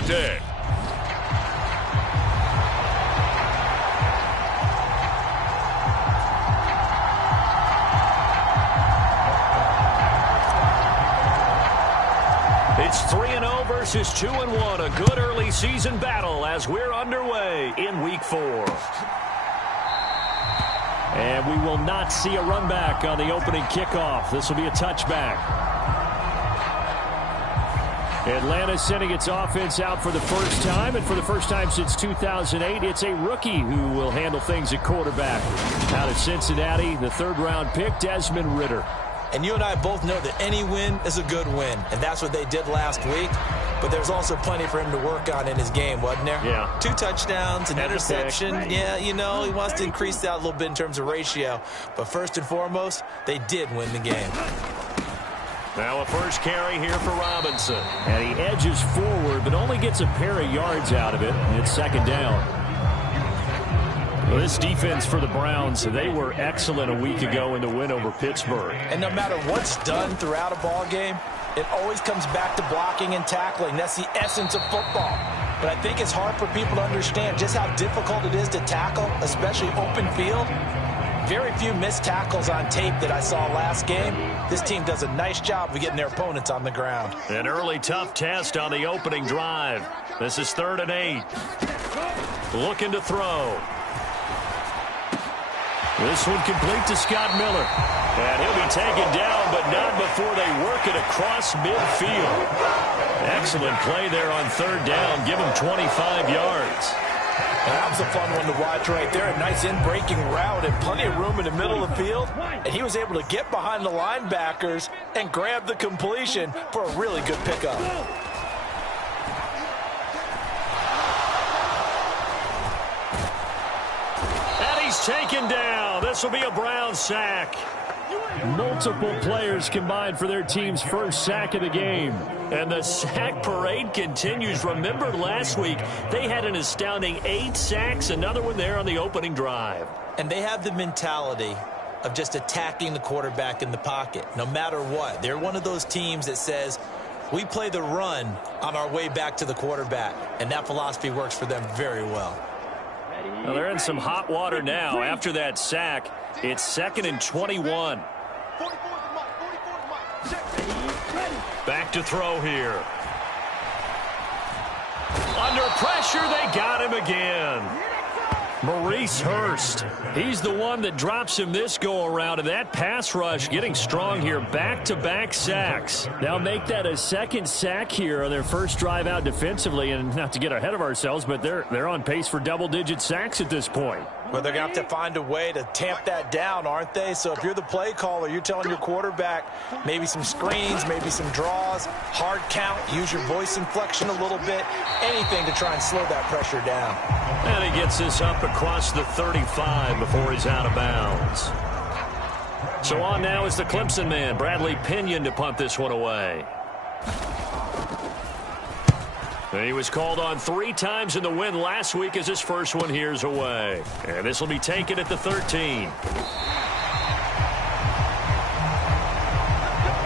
today. It's 3-0 versus 2-1. A good early season battle as we're underway in Week 4. And we will not see a run back on the opening kickoff. This will be a touchback. Atlanta sending its offense out for the first time, and for the first time since 2008, it's a rookie who will handle things at quarterback. Out of Cincinnati, the third-round pick, Desmond Ridder. And you and I both know that any win is a good win, and that's what they did last week. But there's also plenty for him to work on in his game, wasn't there? Yeah. 2 touchdowns, an interception. Yeah, you know, he wants to increase that a little bit in terms of ratio. But first and foremost, they did win the game. Now a first carry here for Robinson. And he edges forward, but only gets a pair of yards out of it. It's second down. Well, this defense for the Browns, they were excellent a week ago in the win over Pittsburgh. And no matter what's done throughout a ball game, it always comes back to blocking and tackling. That's the essence of football. But I think it's hard for people to understand just how difficult it is to tackle, especially open field. Very few missed tackles on tape that I saw last game. This team does a nice job of getting their opponents on the ground. An early tough test on the opening drive. This is 3rd and 8. Looking to throw. This one complete to Scott Miller. And he'll be taken down, but not before they work it across midfield. Excellent play there on 3rd down. Give him 25 yards. That was a fun one to watch right there. A nice in-breaking route and plenty of room in the middle of the field. And he was able to get behind the linebackers and grab the completion for a really good pickup. And he's taken down. This will be a Brown sack. Multiple players combined for their team's first sack of the game. And the sack parade continues. Remember last week, they had an astounding 8 sacks, another one there on the opening drive. And they have the mentality of just attacking the quarterback in the pocket, no matter what. They're one of those teams that says, we play the run on our way back to the quarterback. And that philosophy works for them very well. Well, they're in some hot water now. After that sack, it's 2nd and 21. Back to throw here. Under pressure, they got him again. Maurice Hurst. He's the one that drops him this go-around, and that pass rush getting strong here. Back-to-back sacks. They'll make that a second sack here on their first drive out defensively, and not to get ahead of ourselves, but they're on pace for double-digit sacks at this point. Well, they're going to have to find a way to tamp that down, aren't they? So if you're the play caller, you're telling your quarterback maybe some screens, maybe some draws, hard count, use your voice inflection a little bit, anything to try and slow that pressure down. And he gets this up across the 35 before he's out of bounds. So on now is the Clemson man, Bradley Pinion, to punt this one away. He was called on 3 times in the win last week as his first one here's away. And this will be taken at the 13.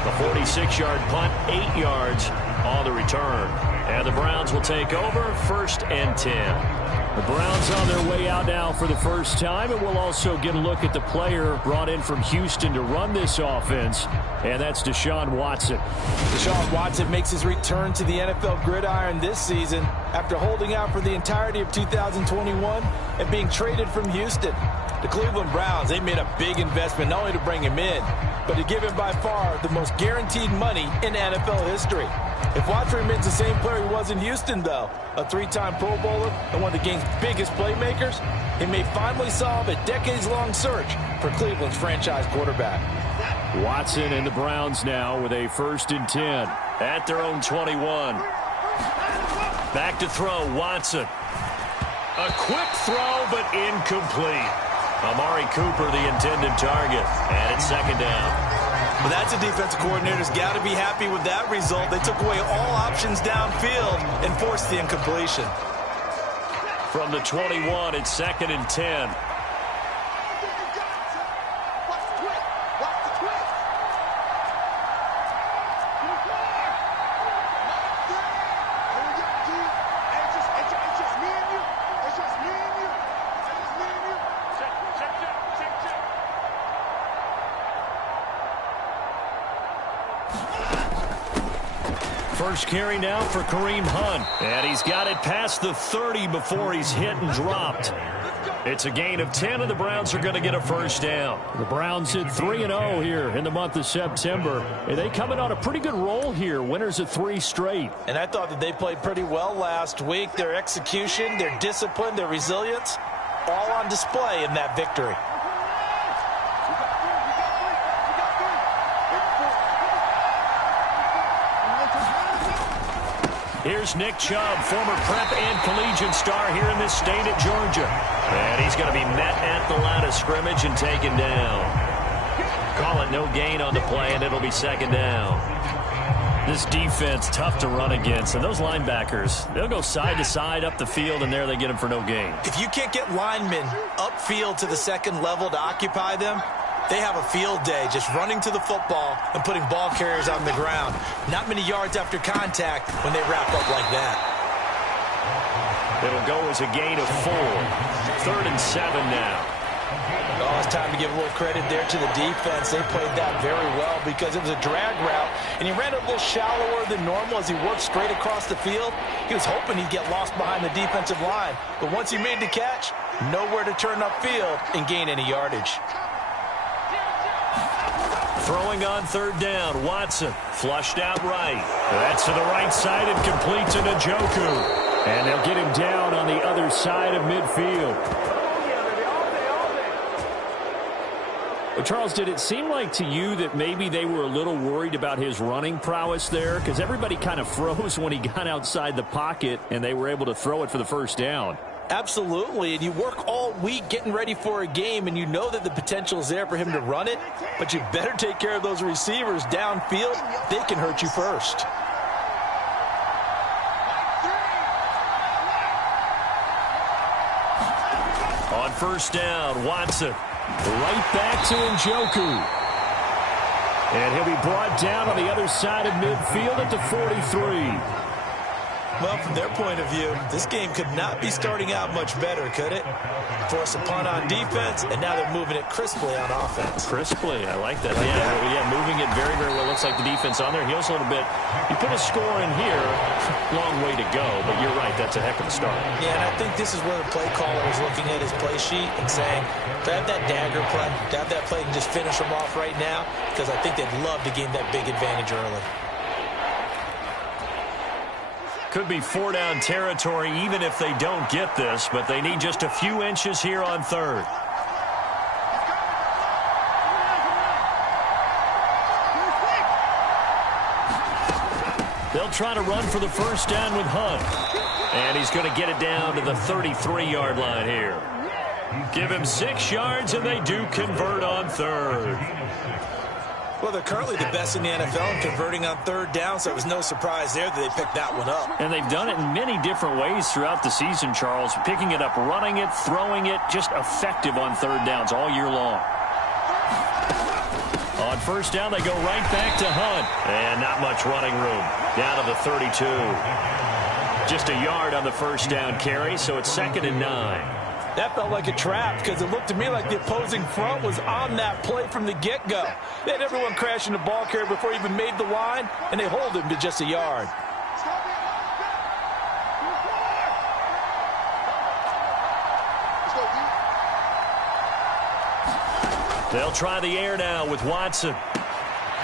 The 46-yard punt, 8 yards on the return. And the Browns will take over 1st and 10. The Browns on their way out now for the first time, and we'll also get a look at the player brought in from Houston to run this offense, and that's Deshaun Watson. Deshaun Watson makes his return to the NFL gridiron this season after holding out for the entirety of 2021 and being traded from Houston. The Cleveland Browns, they made a big investment not only to bring him in, but to give him by far the most guaranteed money in NFL history. If Watson remains the same player he was in Houston, though, a 3-time Pro Bowler and one of the game's biggest playmakers, he may finally solve a decades-long search for Cleveland's franchise quarterback. Watson and the Browns now with a 1st and 10. At their own 21. Back to throw, Watson. A quick throw, but incomplete. Amari Cooper, the intended target, and it's 2nd down. Well, that's a defensive coordinator's got to be happy with that result. They took away all options downfield and forced the incompletion. From the 21, it's 2nd and 10. First carry now for Kareem Hunt. And he's got it past the 30 before he's hit and dropped. It's a gain of 10, and the Browns are going to get a first down. The Browns hit 3-0 here in the month of September. And they come in on a pretty good roll here. Winners of 3 straight. And I thought that they played pretty well last week. Their execution, their discipline, their resilience, all on display in that victory. Here's Nick Chubb, former prep and collegiate star here in this state at Georgia. And he's going to be met at the line of scrimmage and taken down. Call it no gain on the play, and it'll be second down. This defense, tough to run against. And those linebackers, they'll go side to side up the field, and there they get them for no gain. If you can't get linemen upfield to the second level to occupy them, they have a field day just running to the football and putting ball carriers on the ground. Not many yards after contact when they wrap up like that. It'll go as a gain of 4. 3rd and 7 now. Oh, it's time to give a little credit there to the defense. They played that very well because it was a drag route, and he ran a little shallower than normal as he worked straight across the field. He was hoping he'd get lost behind the defensive line, but once he made the catch, nowhere to turn upfield and gain any yardage. Throwing on 3rd down, Watson flushed out right. That's to the right side and complete to Njoku. And they'll get him down on the other side of midfield. Well, Charles, did it seem like to you that maybe they were a little worried about his running prowess there? Because everybody kind of froze when he got outside the pocket, and they were able to throw it for the first down. Absolutely, and you work all week getting ready for a game, and you know that the potential is there for him to run it, but you better take care of those receivers downfield. They can hurt you first. On 1st down, Watson. Right back to Njoku. And he'll be brought down on the other side of midfield at the 43. Well, from their point of view, this game could not be starting out much better, could it? Force a punt on defense, and now they're moving it crisply on offense. Crisply, I like that. Yeah, moving it very, very well. Looks like the defense on their heels a little bit. You put a score in here, long way to go, but you're right, that's a heck of a start. Yeah, and I think this is where the play caller is looking at his play sheet and saying, grab that dagger play, grab that play and just finish them off right now, because I think they'd love to gain that big advantage early. Could be 4-down territory even if they don't get this, but they need just a few inches here on 3rd. They'll try to run for the first down with Hunt. And he's going to get it down to the 33-yard line here. Give him 6 yards, and they do convert on 3rd. Well, they're currently the best in the NFL in converting on 3rd down, so it was no surprise there that they picked that one up. And they've done it in many different ways throughout the season, Charles. Picking it up, running it, throwing it, just effective on 3rd downs all year long. On 1st down, they go right back to Hunt. And not much running room. Down to the 32. Just a yard on the 1st down carry, so it's 2nd and 9. That felt like a trap because it looked to me like the opposing front was on that play from the get-go. They had everyone crashing the ball carrier before he even made the line, and they hold him to just a yard. They'll try the air now with Watson.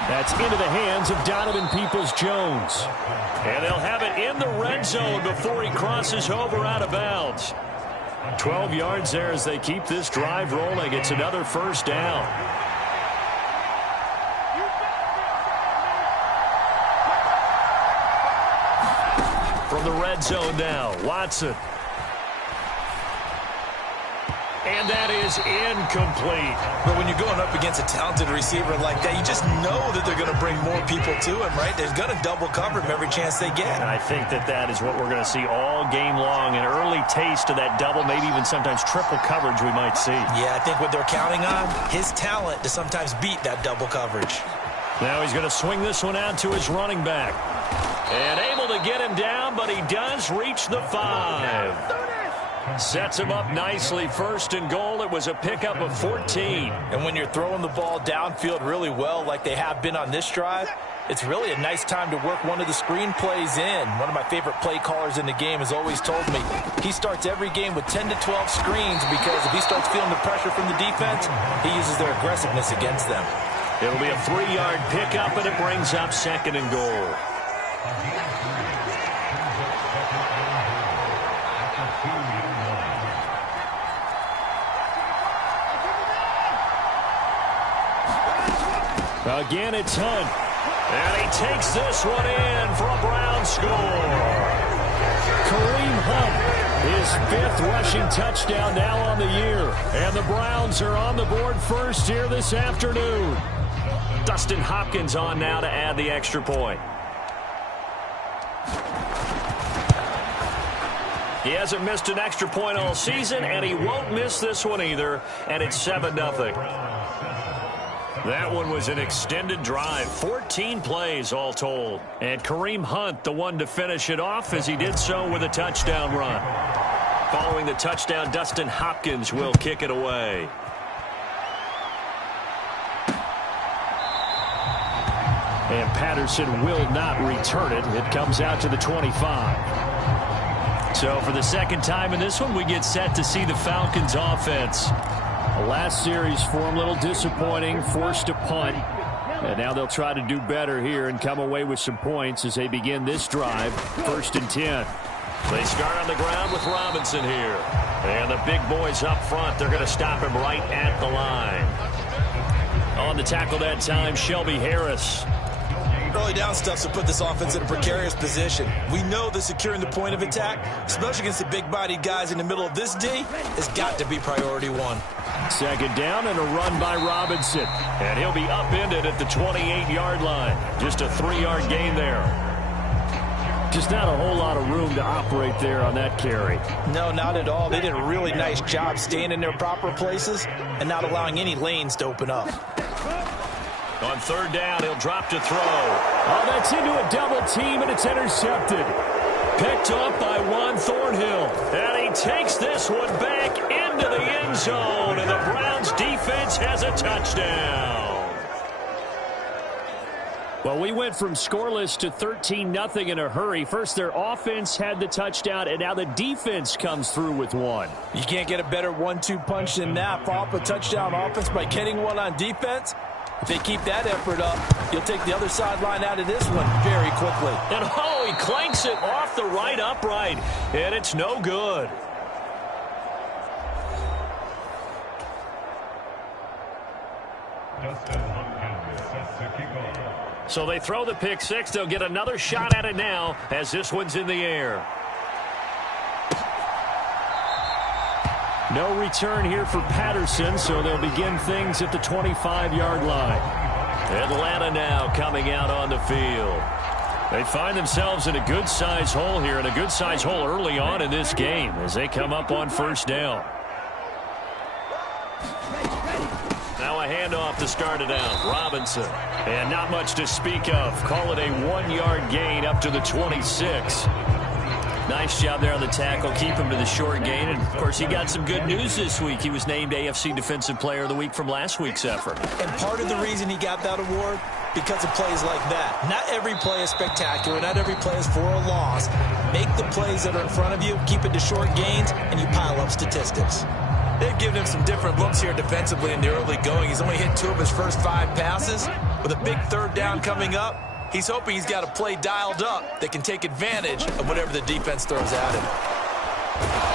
That's into the hands of Donovan Peoples-Jones. And they'll have it in the red zone before he crosses over out of bounds. 12 yards there as they keep this drive rolling. It's another 1st down. From the red zone now, Watson. And that is incomplete. But when you're going up against a talented receiver like that, you just know that they're going to bring more people to him, right? They're going to double cover him every chance they get. And I think that is what we're going to see all game long. An early taste of that double, maybe even sometimes triple coverage we might see. Yeah, I think what they're counting on, his talent to sometimes beat that double coverage. Now he's going to swing this one out to his running back. And able to get him down, but he does reach the 5. Sets him up nicely. First and goal. It was a pickup of 14. And when you're throwing the ball downfield really well like they have been on this drive, it's really a nice time to work one of the screen plays in. One of my favorite play callers in the game has always told me he starts every game with 10 to 12 screens because if he starts feeling the pressure from the defense, he uses their aggressiveness against them. It'll be a 3-yard pickup, and it brings up second and goal. Again, it's Hunt. And he takes this one in for a Brown score. Kareem Hunt, his 5th rushing touchdown now on the year. And the Browns are on the board first here this afternoon. Dustin Hopkins on now to add the extra point. He hasn't missed an extra point all season, and he won't miss this one either. And it's 7-0. That one was an extended drive, 14 plays all told. And Kareem Hunt, the one to finish it off, as he did so with a touchdown run. Following the touchdown, Dustin Hopkins will kick it away. And Patterson will not return it. It comes out to the 25. So for the second time in this one, we get set to see the Falcons offense. The last series for them, a little disappointing, forced a punt. And now they'll try to do better here and come away with some points as they begin this drive. 1st and 10. They start on the ground with Robinson here. And the big boys up front, they're going to stop him right at the line. On the tackle that time, Shelby Harris. Early down stuff to put this offense in a precarious position. We know that securing the point of attack, especially against the big-bodied guys in the middle of this D, has got to be priority one. Second down and a run by Robinson. And he'll be upended at the 28-yard line. Just a 3-yard gain there. Just not a whole lot of room to operate there on that carry. No, not at all. They did a really nice job staying in their proper places and not allowing any lanes to open up. On 3rd down, he'll drop to throw. Oh, that's into a double team, and it's intercepted. Picked up by Juan Thornhill. And he takes this one back into the end zone, and the Browns defense has a touchdown. Well, we went from scoreless to 13-0 in a hurry. First, their offense had the touchdown, and now the defense comes through with one. You can't get a better 1-2 punch than that. Follow up a touchdown offense by getting one on defense. If they keep that effort up, you'll take the other sideline out of this one very quickly. And oh, he clanks it off the right upright, and it's no good. So they throw the pick six. They'll get another shot at it now as this one's in the air. No return here for Patterson, so they'll begin things at the 25-yard line. Atlanta now coming out on the field. They find themselves in a good-sized hole here, and a good-sized hole early on in this game as they come up on 1st down. Now a handoff to start it out. Robinson. And not much to speak of. Call it a 1-yard gain up to the 26. Nice job there on the tackle. Keep him to the short gain. And, of course, he got some good news this week. He was named AFC Defensive Player of the Week from last week's effort. And part of the reason he got that award, because of plays like that. Not every play is spectacular. Not every play is for a loss. Make the plays that are in front of you, keep it to short gains, and you pile up statistics. They've given him some different looks here defensively in the early going. He's only hit 2 of his first 5 passes. With a big 3rd down coming up, he's hoping he's got a play dialed up that can take advantage of whatever the defense throws at him.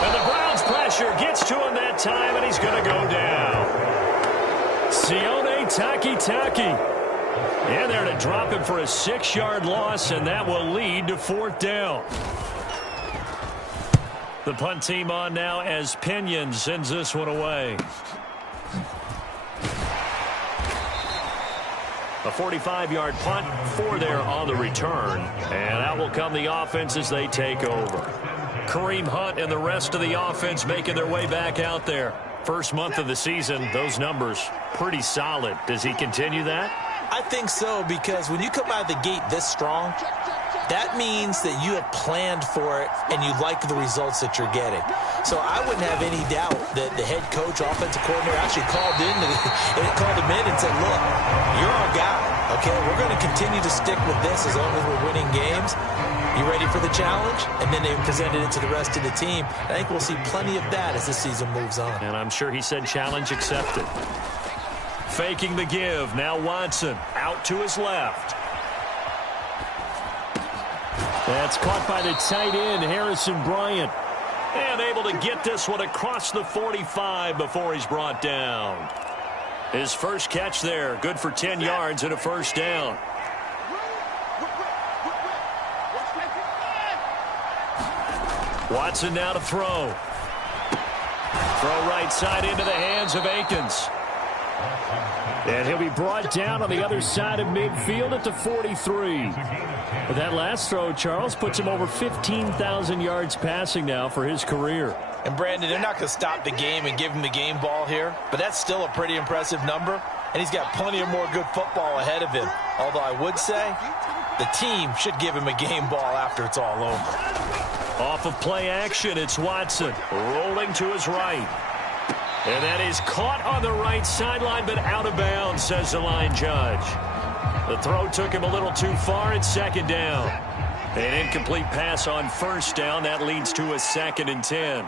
And the Browns pressure gets to him that time, and he's going to go down. Sione Takitaki in there to drop him for a 6-yard loss, and that will lead to 4th down. The punt team on now as Pinion sends this one away. A 45-yard punt, 4 there on the return. And out will come the offense as they take over. Kareem Hunt and the rest of the offense making their way back out there. First month of the season, those numbers pretty solid. Does he continue that? I think so, because when you come out of the gate this strong, that means that you have planned for it and you like the results that you're getting. So I wouldn't have any doubt that the head coach, offensive coordinator actually called him in and said, look, you're our guy, okay? We're going to continue to stick with this as long as we're winning games. You ready for the challenge? And then they presented it to the rest of the team. I think we'll see plenty of that as the season moves on. And I'm sure he said challenge accepted. Faking the give. Now Watson out to his left. That's caught by the tight end, Harrison Bryant. And able to get this one across the 45 before he's brought down. His first catch there, good for 10 yards and a first down. Watson now to throw. Throw right side into the hands of Akins. And he'll be brought down on the other side of midfield at the 43. But that last throw, Charles, puts him over 15,000 yards passing now for his career. And, Brandon, they're not going to stop the game and give him the game ball here, but that's still a pretty impressive number, and he's got plenty of more good football ahead of him. Although I would say the team should give him a game ball after it's all over. Off of play action, it's Watson rolling to his right. And that is caught on the right sideline, but out of bounds, says the line judge. The throw took him a little too far. It's second down. An incomplete pass on first down. That leads to a 2nd and 10.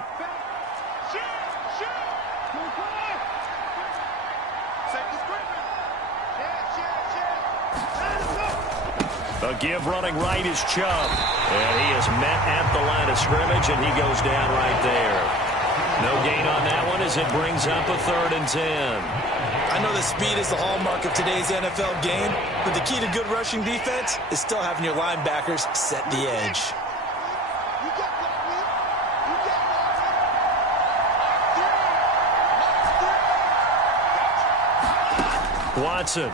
A give running right is Chubb. And he is met at the line of scrimmage, and he goes down right there. No gain on that one as it brings up a 3rd and 10. I know that speed is the hallmark of today's NFL game, but the key to good rushing defense is still having your linebackers set the edge. Watson.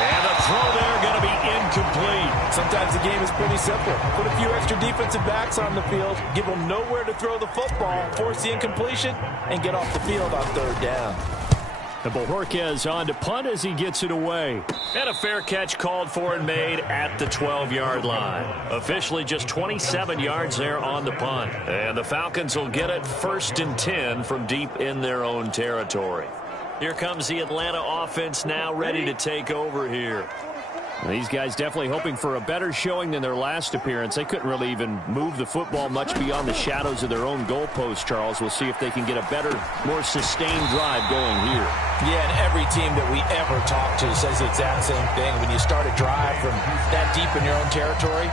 And the throw there going to be incomplete. Sometimes the game is pretty simple. Put a few extra defensive backs on the field, give them nowhere to throw the football, force the incompletion, and get off the field on 3rd down. And Bojorquez on to punt as he gets it away. And a fair catch called for and made at the 12-yard line. Officially just 27 yards there on the punt. And the Falcons will get it 1st and 10 from deep in their own territory. Here comes the Atlanta offense now ready to take over here. These guys definitely hoping for a better showing than their last appearance. They couldn't really even move the football much beyond the shadows of their own goalpost, Charles. We'll see if they can get a better, more sustained drive going here. Yeah, and every team that we ever talk to says the exact same thing. When you start a drive from that deep in your own territory,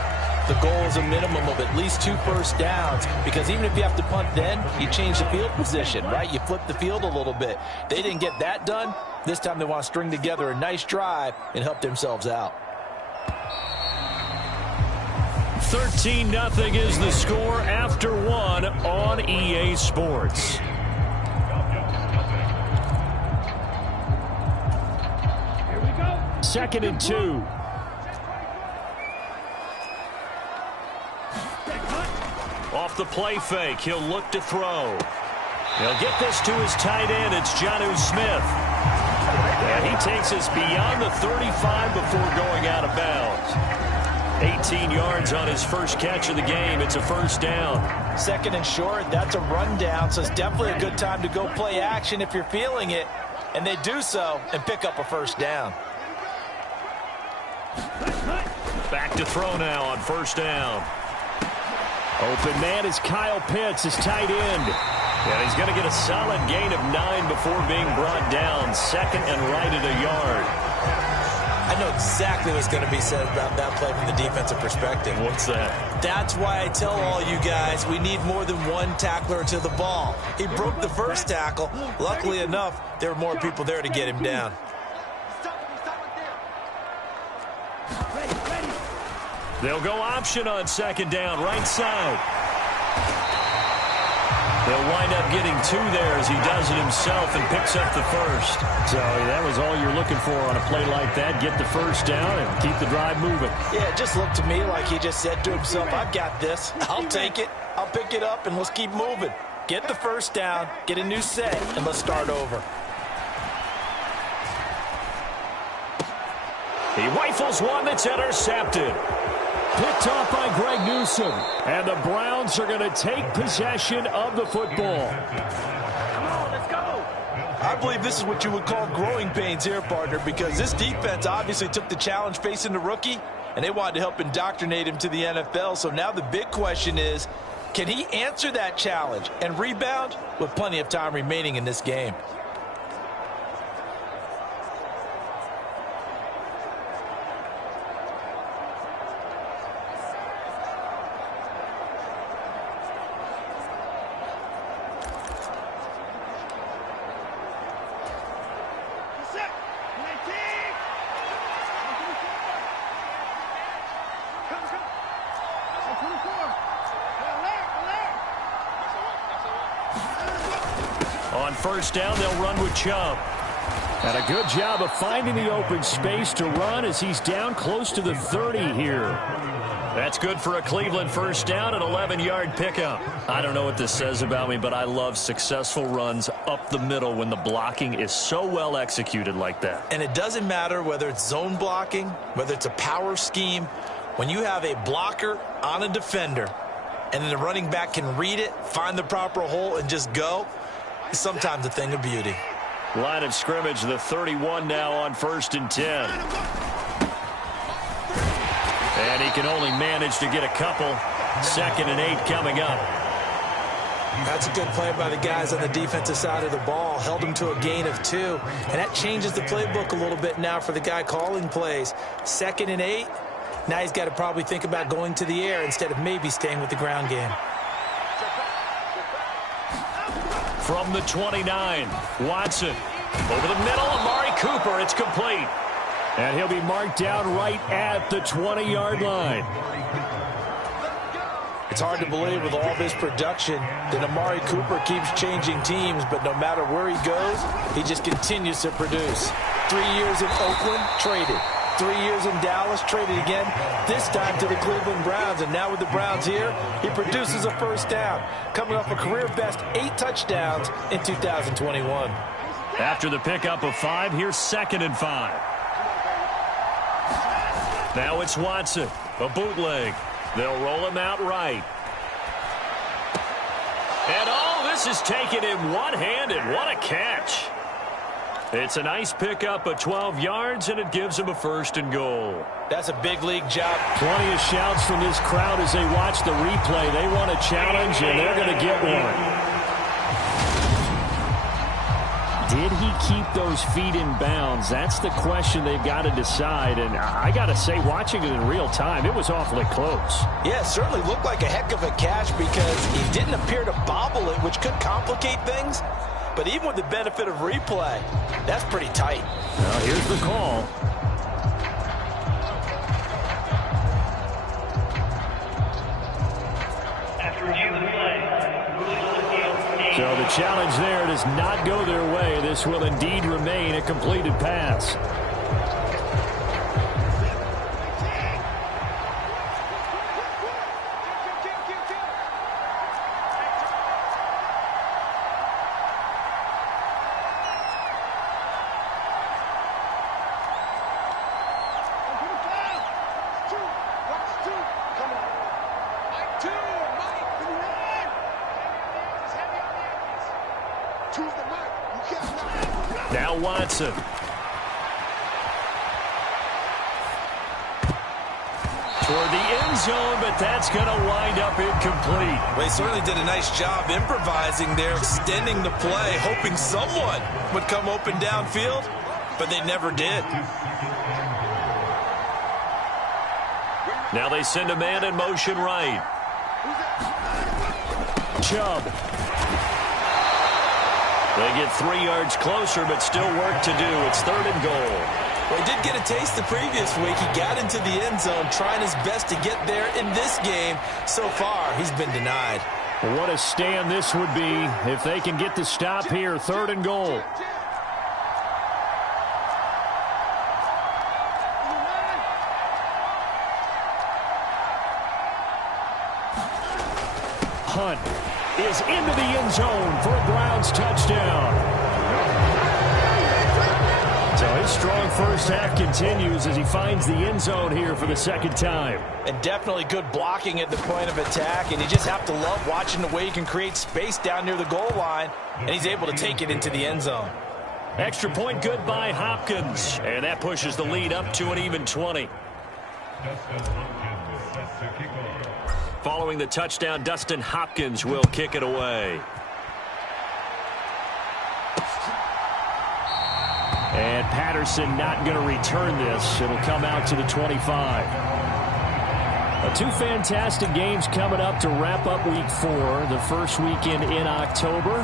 the goal is a minimum of at least 2 first downs, because even if you have to punt then, you change the field position, right? You flip the field a little bit. They didn't get that done. This time they want to string together a nice drive and help themselves out. 13-0 is the score after 1 on EA Sports. Here we go. 2nd and 2. Off the play fake, he'll look to throw. He'll get this to his tight end. It's Jonnu Smith. And he takes us beyond the 35 before going out of bounds. 18 yards on his first catch of the game. It's a first down. 2nd and short, that's a rundown, so it's definitely a good time to go play action if you're feeling it. And they do so and pick up a first down. Back to throw now on first down. Open man is Kyle Pitts, his tight end. And he's going to get a solid gain of 9 before being brought down. 2nd and right at a yard. I know exactly what's going to be said about that play from the defensive perspective. What's that? That's why I tell all you guys we need more than one tackler to the ball. He broke the first tackle. Luckily enough, there were more people there to get him down. They'll go option on 2nd down, right side. They'll wind up getting 2 there as he does it himself and picks up the first. So that was all you're looking for on a play like that. Get the first down and keep the drive moving. Yeah, it just looked to me like he just said to himself, I've got this. I'll take it. I'll pick it up, and let's keep moving. Get the first down, get a new set, and let's start over. He rifles one that's intercepted. Picked off by Greg Newsome. And the Browns are going to take possession of the football. Come on, let's go. I believe this is what you would call growing pains here, partner, because this defense obviously took the challenge facing the rookie, and they wanted to help indoctrinate him to the NFL. So now the big question is, can he answer that challenge and rebound with plenty of time remaining in this game? On first down, they'll run with Chubb. And a good job of finding the open space to run as he's down close to the 30 here. That's good for a Cleveland first down, an 11-yard pickup. I don't know what this says about me, but I love successful runs up the middle when the blocking is so well executed like that. And it doesn't matter whether it's zone blocking, whether it's a power scheme. When you have a blocker on a defender and then the running back can read it, find the proper hole, and just go, it's sometimes a thing of beauty. Line of scrimmage, the 31 now on 1st and 10. And he can only manage to get a couple. 2nd and 8 coming up. That's a good play by the guys on the defensive side of the ball. Held him to a gain of 2. And that changes the playbook a little bit now for the guy calling plays. 2nd and 8. Now he's got to probably think about going to the air instead of maybe staying with the ground game. From the 29, Watson. Over the middle, Amari Cooper. It's complete. And he'll be marked down right at the 20-yard line. It's hard to believe with all this production that Amari Cooper keeps changing teams, but no matter where he goes, he just continues to produce. 3 years in Oakland, traded. 3 years in Dallas, traded again, this time to the Cleveland Browns. And now with the Browns here, he produces a first down, coming off a career-best 8 touchdowns in 2021. After the pickup of 5, here's 2nd and 5. Now it's Watson, a bootleg. They'll roll him out right. And oh, this is taken in one-handed. What a catch. It's a nice pickup of 12 yards, and it gives him a 1st and goal. That's a big league job. Plenty of shouts from this crowd as they watch the replay. They want a challenge, and they're going to get one. Did he keep those feet in bounds? That's the question they've got to decide. And I got to say, watching it in real time, it was awfully close. Yeah, it certainly looked like a heck of a catch because he didn't appear to bobble it, which could complicate things. But even with the benefit of replay, that's pretty tight. Now here's the call. So the challenge there does not go their way. This will indeed remain a completed pass. Now Watson. Toward the end zone, but that's going to wind up incomplete. Well, he certainly did a nice job improvising there, extending the play, hoping someone would come open downfield, but they never did. Now they send a man in motion right. Chubb. They get 3 yards closer, but still work to do. It's 3rd and goal. Well, he did get a taste the previous week. He got into the end zone, trying his best to get there in this game. So far, he's been denied. What a stand this would be if they can get the stop here. 3rd and goal. Hunt is into the end zone for a Browns touchdown. So His strong first half continues as he finds the end zone here for the second time. And definitely good blocking at the point of attack, and you just have to love watching the way he can create space down near the goal line, and he's able to take it into the end zone. Extra point good by Hopkins, and that pushes the lead up to an even 20. Following the touchdown, Dustin Hopkins will kick it away. And Patterson not going to return this. It'll come out to the 25. Two fantastic games coming up to wrap up Week 4, the first weekend in October.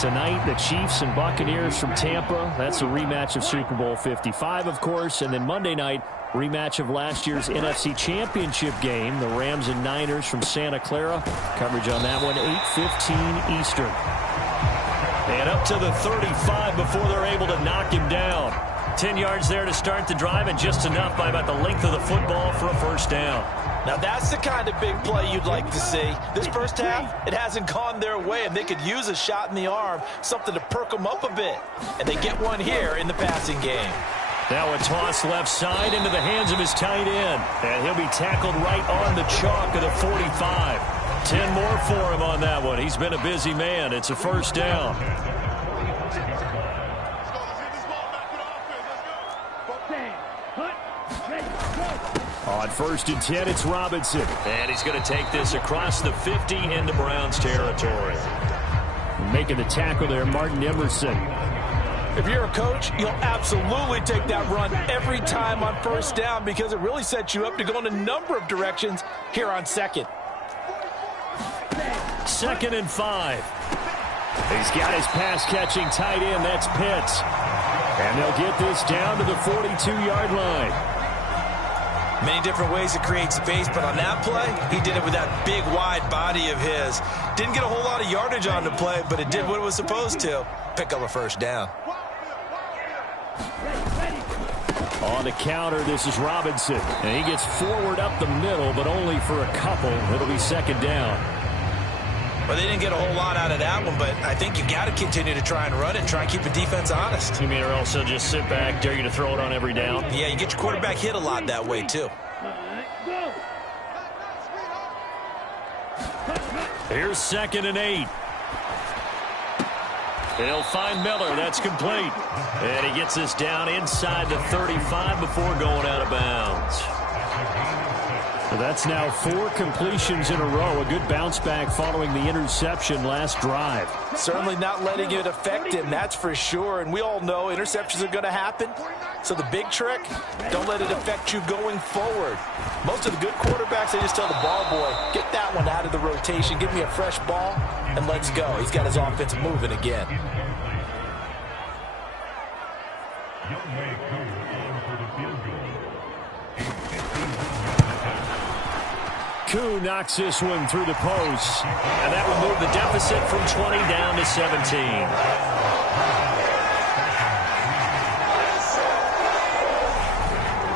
Tonight, the Chiefs and Buccaneers from Tampa. That's a rematch of Super Bowl 55, of course. And then Monday night, rematch of last year's NFC Championship game, the Rams and Niners from Santa Clara. Coverage on that one, 8:15 Eastern. And up to the 35 before they're able to knock him down. 10 yards there to start the drive, and just enough by about the length of the football for a first down. Now that's the kind of big play you'd like to see. This first half, it hasn't gone their way, and they could use a shot in the arm, something to perk them up a bit. And they get one here in the passing game. Now a toss left side into the hands of his tight end. And he'll be tackled right on the chalk of the 45. 10 more for him on that one. He's been a busy man. It's a first down. On 1st and 10, it's Robinson. And he's going to take this across the 50 into Browns territory. Making the tackle there, Martin Emerson. If you're a coach, you'll absolutely take that run every time on first down because it really sets you up to go in a number of directions here on second. 2nd and 5. He's got his pass-catching tight end. That's Pitts. And they'll get this down to the 42-yard line. Many different ways to create space, but on that play, he did it with that big, wide body of his. Didn't get a whole lot of yardage on the play, but it did what it was supposed to. Pick up a first down. On the counter, this is Robinson. And he gets forward up the middle, but only for a couple. It'll be 2nd down. Well, they didn't get a whole lot out of that one, but I think you got to continue to try and run it and try and keep the defense honest. You mean or else they'll just sit back, dare you to throw it on every down? Yeah, you get your quarterback hit a lot that way, too. Here's 2nd and 8. He'll find Miller. That's complete. And he gets this down inside the 35 before going out of bounds. So that's now 4 completions in a row. A good bounce back following the interception last drive. Certainly not letting it affect him, that's for sure. And we all know interceptions are going to happen. So the big trick, don't let it affect you going forward. Most of the good quarterbacks, they just tell the ball boy, get that one out of the rotation, give me a fresh ball, and let's go. He's got his offense moving again. Koo knocks this one through the post. And that will move the deficit from 20 down to 17.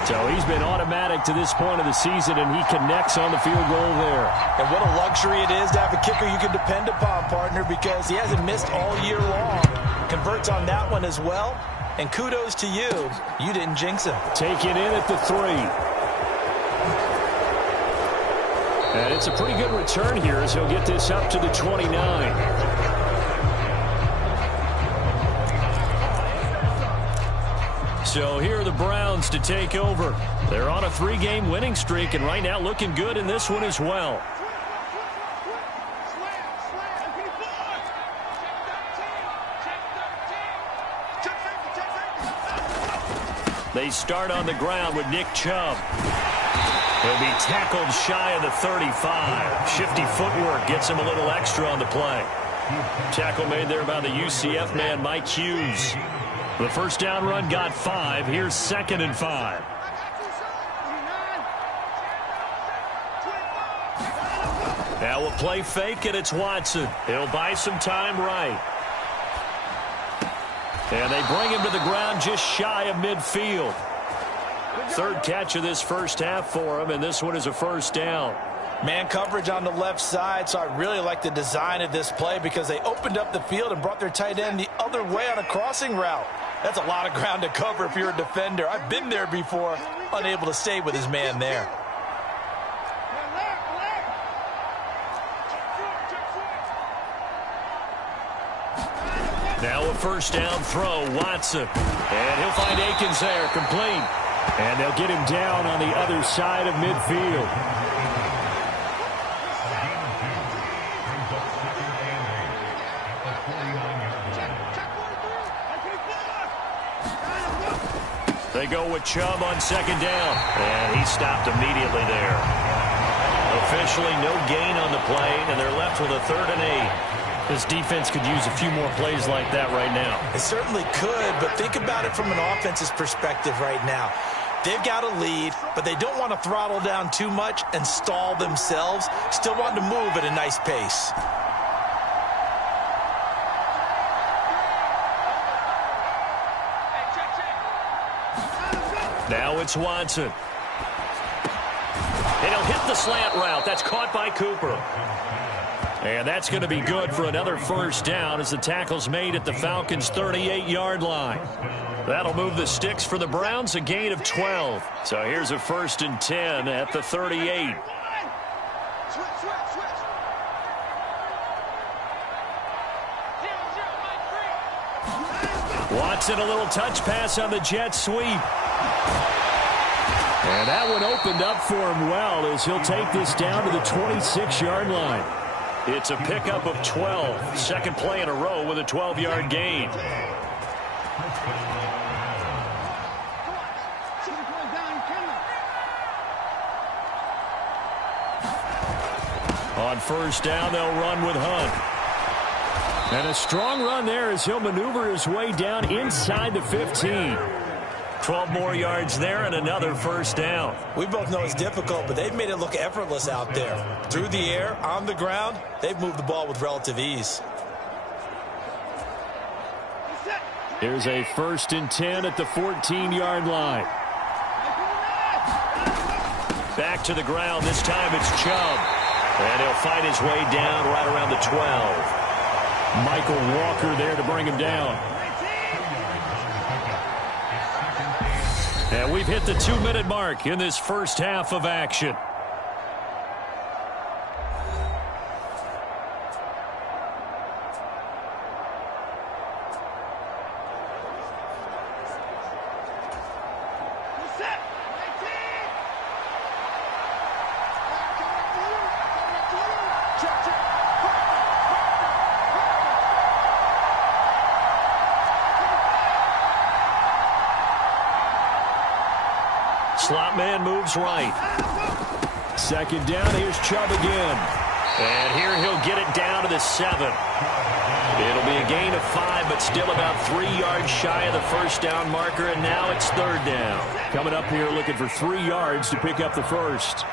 So he's been automatic to this point of the season, and he connects on the field goal there. And what a luxury it is to have a kicker you can depend upon, partner, because he hasn't missed all year long. Converts on that one as well. And kudos to you. You didn't jinx him. Taken in at the 3. And it's a pretty good return here as he'll get this up to the 29. So here are the Browns to take over. They're on a 3-game winning streak, and right now looking good in this one as well. They start on the ground with Nick Chubb. He'll be tackled shy of the 35. Shifty footwork gets him a little extra on the play. Tackle made there by the UCF man, Mike Hughes. The first down run got 5. Here's 2nd and 5. Now we'll play fake, and it's Watson. He'll buy some time right. And they bring him to the ground just shy of midfield. 3rd catch of this first half for him, and this one is a first down. Man coverage on the left side, so I really like the design of this play because they opened up the field and brought their tight end the other way on a crossing route. That's a lot of ground to cover if you're a defender. I've been there before, unable to stay with his man there. Now a first down throw, Watson. And he'll find Akins there, complete. And they'll get him down on the other side of midfield. They go with Chubb on second down. And he stopped immediately there. Officially no gain on the play, and they're left with a 3rd and 8. This defense could use a few more plays like that right now. It certainly could, but think about it from an offense's perspective right now. They've got a lead, but they don't want to throttle down too much and stall themselves. Still want to move at a nice pace. Now it's Watson. And he'll hit the slant route. That's caught by Cooper. And that's going to be good for another first down as the tackle's made at the Falcons' 38-yard line. That'll move the sticks for the Browns, a gain of 12. So here's a 1st and 10 at the 38. Watson, a little touch pass on the jet sweep. And that one opened up for him well as he'll take this down to the 26-yard line. It's a pickup of 12. Second play in a row with a 12-yard gain. On first down, they'll run with Hunt. And a strong run there as he'll maneuver his way down inside the 15. 12 more yards there and another first down. We both know it's difficult, but they've made it look effortless out there. Through the air, on the ground, they've moved the ball with relative ease. Here's a 1st and 10 at the 14-yard line. Back to the ground. This time it's Chubb. And he'll fight his way down right around the 12. Michael Walker there to bring him down. And we've hit the 2-minute mark in this first half of action. Slot man moves right. Second down, here's Chubb again. And here he'll get it down to the 7. It'll be a gain of 5, but still about 3 yards shy of the first down marker, and now it's 3rd down. Coming up here looking for 3 yards to pick up the first.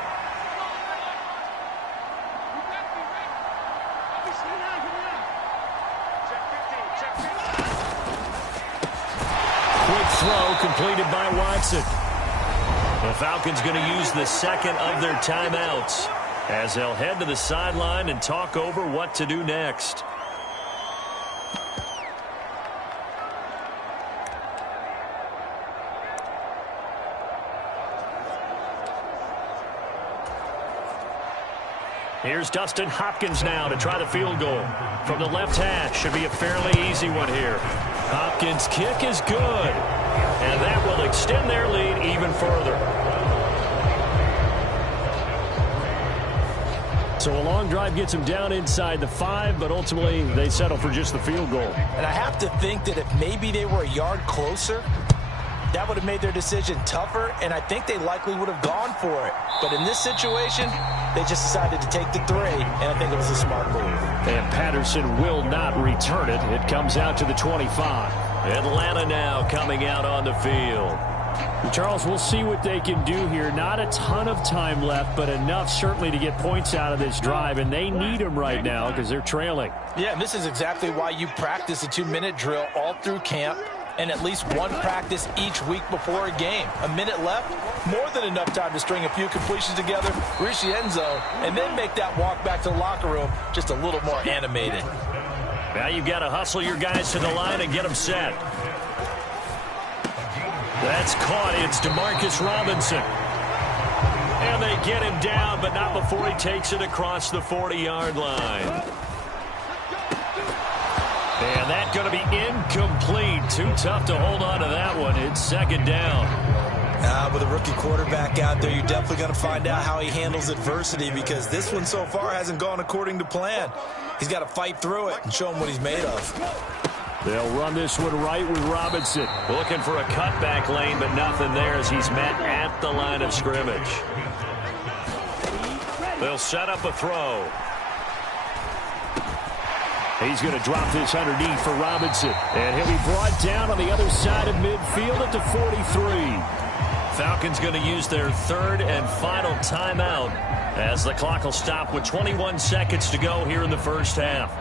Quick throw completed by Watson. The Falcons going to use the second of their timeouts as they'll head to the sideline and talk over what to do next. Here's Dustin Hopkins now to try the field goal. From the left hash, should be a fairly easy one here. Hopkins' kick is good. And that will extend their lead even further. So a long drive gets them down inside the 5, but ultimately they settle for just the field goal. And I have to think that if maybe they were a yard closer, that would have made their decision tougher, and I think they likely would have gone for it. But in this situation, they just decided to take the 3, and I think it was a smart move. And Patterson will not return it. It comes out to the 25. Atlanta now coming out on the field. Charles, we'll see what they can do here. Not a ton of time left, but enough certainly to get points out of this drive, and they need them right now because they're trailing. Yeah, and this is exactly why you practice a 2-minute drill all through camp and at least one practice each week before a game. A minute left, more than enough time to string a few completions together, reach the end zone, and then make that walk back to the locker room just a little more animated. Now you've got to hustle your guys to the line and get them set. That's caught. It's Demarcus Robinson. And they get him down, but not before he takes it across the 40-yard line. And that's going to be incomplete. Too tough to hold on to that one. It's second down. With a rookie quarterback out there, you're definitely going to find out how he handles adversity, because this one so far hasn't gone according to plan. He's got to fight through it and show him what he's made of. They'll run this one right with Robinson. Looking for a cutback lane, but nothing there as he's met at the line of scrimmage. They'll set up a throw. He's going to drop this underneath for Robinson. And he'll be brought down on the other side of midfield at the 43. Falcons going to use their third and final timeout as the clock will stop with 21 seconds to go here in the first half.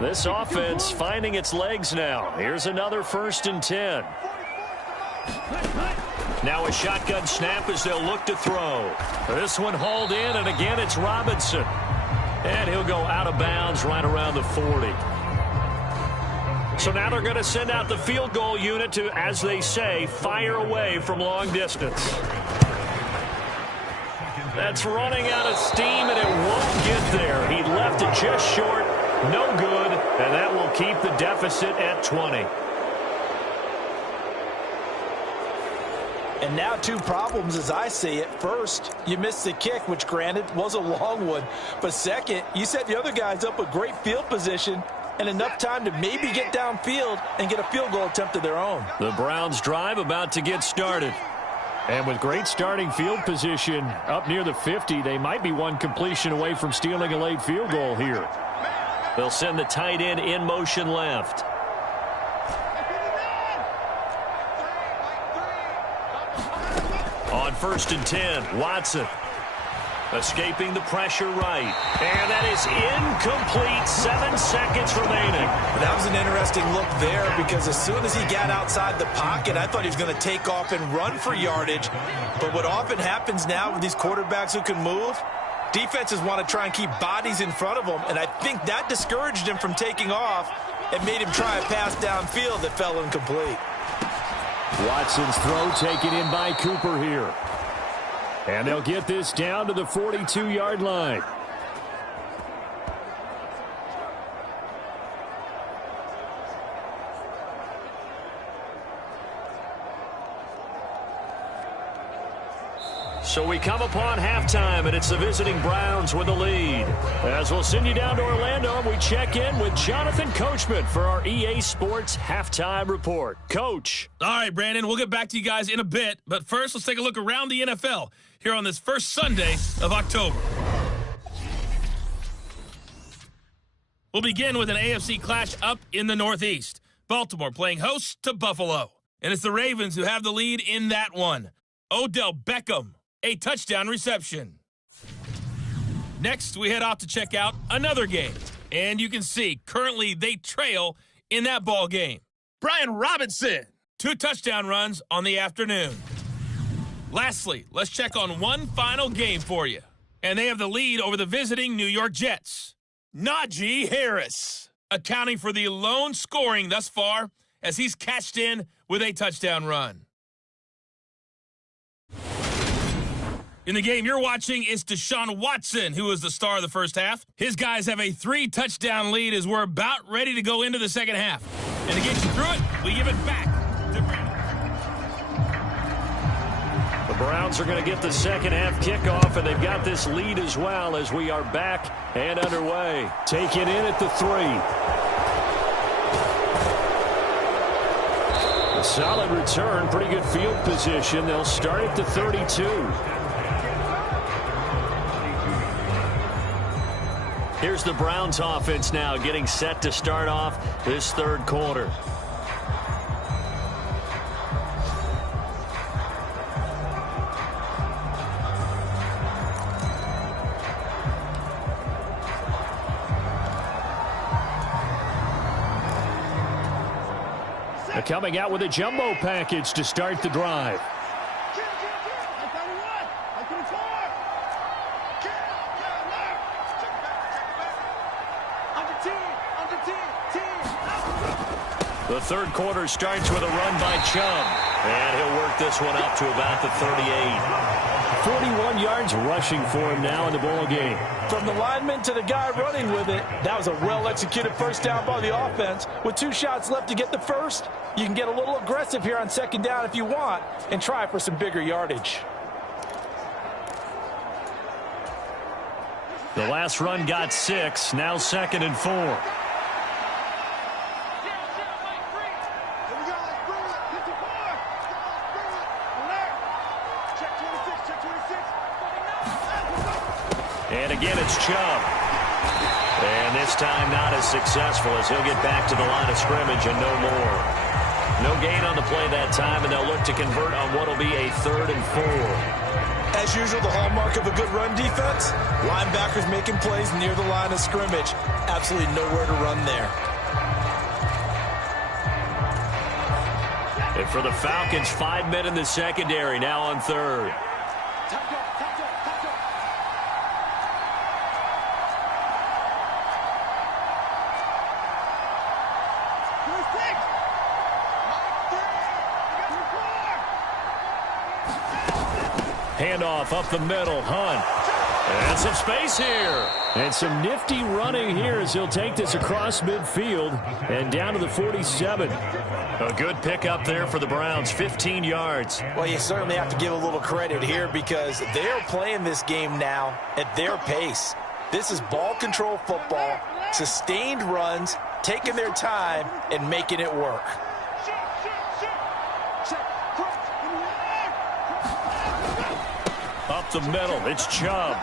This offense finding its legs now. Here's another 1st and 10. Now a shotgun snap as they'll look to throw. This one hauled in, and again it's Robinson. And he'll go out of bounds right around the 40. So now they're going to send out the field goal unit to, as they say, fire away from long distance. That's running out of steam, and it won't get there. He left it just short. No good, and that will keep the deficit at 20. And now 2 problems as I see it. First, you missed the kick, which granted was a long one. But second, you set the other guys up with great field position and enough time to maybe get downfield and get a field goal attempt of their own. The Browns drive about to get started. And with great starting field position up near the 50, they might be one completion away from stealing a late field goal here. They'll send the tight end in motion left. On 1st and 10, Watson escaping the pressure right. And that is incomplete. 7 seconds remaining. That was an interesting look there, because as soon as he got outside the pocket, I thought he was going to take off and run for yardage. But what often happens now with these quarterbacks who can move, defenses want to try and keep bodies in front of them, and I think that discouraged him from taking off and made him try a pass downfield that fell incomplete. Watson's throw taken in by Cooper here. And they'll get this down to the 42-yard line. So we come upon halftime, and it's the visiting Browns with the lead. As we'll send you down to Orlando, and we check in with Jonathan Coachman for our EA Sports Halftime Report. Coach. All right, Brandon, we'll get back to you guys in a bit. But first, let's take a look around the NFL here on this first Sunday of October. We'll begin with an AFC clash up in the Northeast. Baltimore playing host to Buffalo. And it's the Ravens who have the lead in that one. Odell Beckham, a touchdown reception. Next, we head off to check out another game. And you can see, currently they trail in that ball game. Brian Robinson, 2 touchdown runs on the afternoon. Lastly, let's check on one final game for you. And they have the lead over the visiting New York Jets. Najee Harris, accounting for the lone scoring thus far as he's cashed in with a touchdown run. In the game you're watching is Deshaun Watson, who is the star of the first half. His guys have a 3-touchdown lead as we're about ready to go into the second half. And to get you through it, we give it back to Brandon. The Browns are going to get the second half kickoff, and they've got this lead as well as we are back and underway. Take it in at the 3. A solid return, pretty good field position. They'll start at the 32. Here's the Browns offense now getting set to start off this third quarter. They're coming out with a jumbo package to start the drive. The third quarter starts with a run by Chubb. And he'll work this one up to about the 38. 41 yards rushing for him now in the ball game. From the lineman to the guy running with it, that was a well-executed first down by the offense. With 2 shots left to get the first, you can get a little aggressive here on second down if you want and try for some bigger yardage. The last run got 6, now 2nd and 4. And again, it's Chubb. And this time not as successful as he'll get back to the line of scrimmage and no more. No gain on the play that time, and they'll look to convert on what will be a 3rd and 4. As usual, the hallmark of a good run defense, linebackers making plays near the line of scrimmage. Absolutely nowhere to run there. And for the Falcons, 5 men in the secondary, now on 3rd. Handoff up the middle, Hunt. And some space here. And some nifty running here as he'll take this across midfield and down to the 47. A good pickup there for the Browns, 15 yards. Well, you certainly have to give a little credit here because they're playing this game now at their pace. This is ball control football, sustained runs, taking their time and making it work. Up the middle, it's Chubb.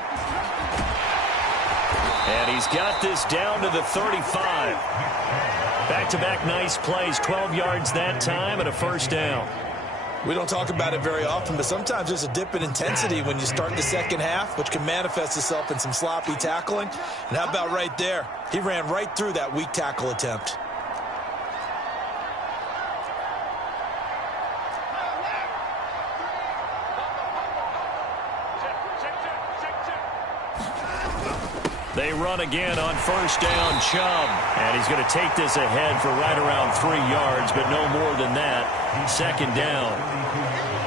And he's got this down to the 35. Back-to-back nice plays, 12 yards that time and a first down. We don't talk about it very often, but sometimes there's a dip in intensity when you start the second half, which can manifest itself in some sloppy tackling. And how about right there? He ran right through that weak tackle attempt. They run again on first down, Chubb. And he's going to take this ahead for right around 3 yards, but no more than that. Second down.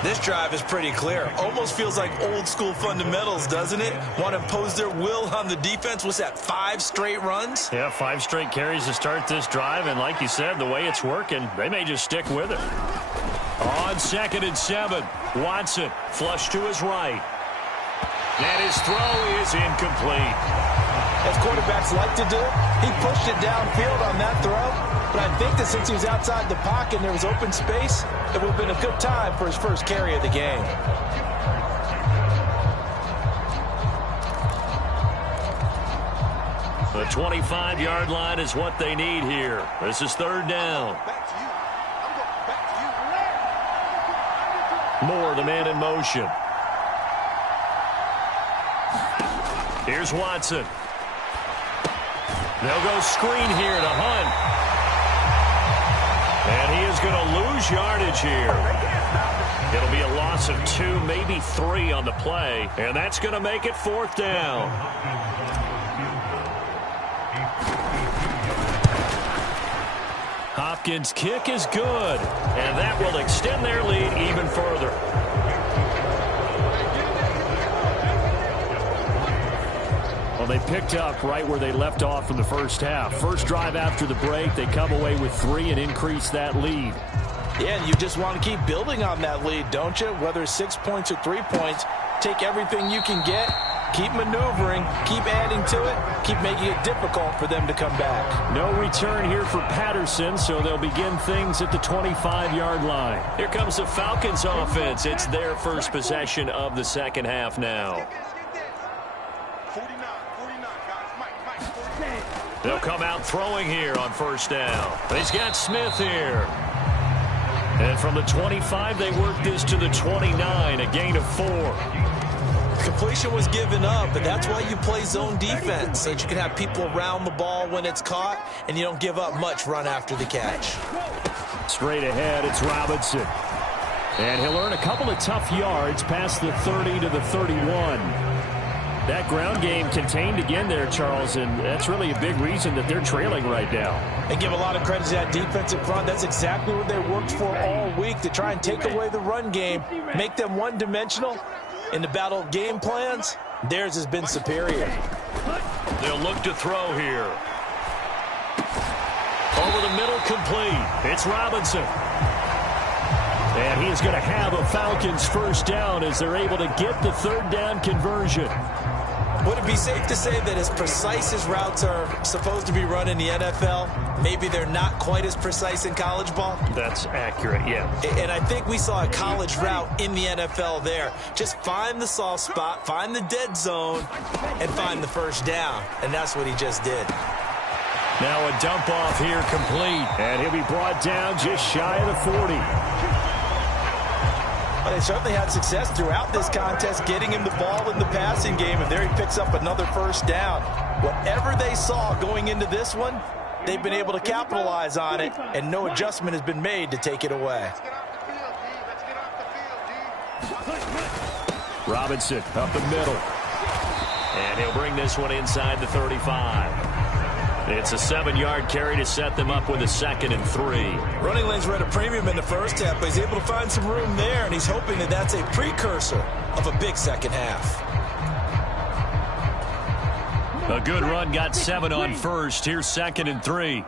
This drive is pretty clear. Almost feels like old school fundamentals, doesn't it? Want to impose their will on the defense. What's that, 5 straight runs? Yeah, 5 straight carries to start this drive. And like you said, the way it's working, they may just stick with it. On 2nd and 7, Watson flush to his right. And his throw is incomplete. As quarterbacks like to do, he pushed it downfield on that throw. But I think that since he was outside the pocket and there was open space, it would have been a good time for his first carry of the game. The 25-yard line is what they need here. This is 3rd down. Moore, the man in motion. Here's Watson. They'll go screen here to Hunt. And he is going to lose yardage here. It'll be a loss of 2, maybe 3 on the play. And that's going to make it 4th down. Hopkins' kick is good. And that will extend their lead even further. Well, they picked up right where they left off from the first half. First drive after the break, they come away with 3 and increase that lead. Yeah, and you just want to keep building on that lead, don't you? Whether it's 6 points or 3 points, take everything you can get, keep maneuvering, keep adding to it, keep making it difficult for them to come back. No return here for Patterson, so they'll begin things at the 25-yard line. Here comes the Falcons offense. It's their first possession of the second half now. They'll come out throwing here on first down. He's got Smith here. And from the 25, they work this to the 29, a gain of 4. Completion was given up, but that's why you play zone defense, so that you can have people around the ball when it's caught, and you don't give up much run after the catch. Straight ahead, it's Robinson. And he'll earn a couple of tough yards past the 30 to the 31. That ground game contained again there, Charles, and that's really a big reason that they're trailing right now. They give a lot of credit to that defensive front. That's exactly what they worked for all week, to try and take away the run game, make them one-dimensional. In the battle of game plans, theirs has been superior. They'll look to throw here. Over the middle, complete. It's Robinson. And he is going to have a Falcons first down as they're able to get the third down conversion. Would it be safe to say that as precise as routes are supposed to be run in the NFL, maybe they're not quite as precise in college ball? That's accurate, yeah. And I think we saw a college route in the NFL there. Just find the soft spot, find the dead zone, and find the first down. And that's what he just did. Now a dump off here complete. And he'll be brought down just shy of the 40. Well, they certainly had success throughout this contest getting him the ball in the passing game, and there he picks up another first down. Whatever they saw going into this one, they've been able to capitalize on it, and no adjustment has been made to take it away. Robinson up the middle. And he'll bring this one inside the 35. It's a 7-yard carry to set them up with a 2nd and 3. Running lanes were at a premium in the first half, but he's able to find some room there, and he's hoping that that's a precursor of a big second half. A good run, got 7 on first. Here's 2nd and 3.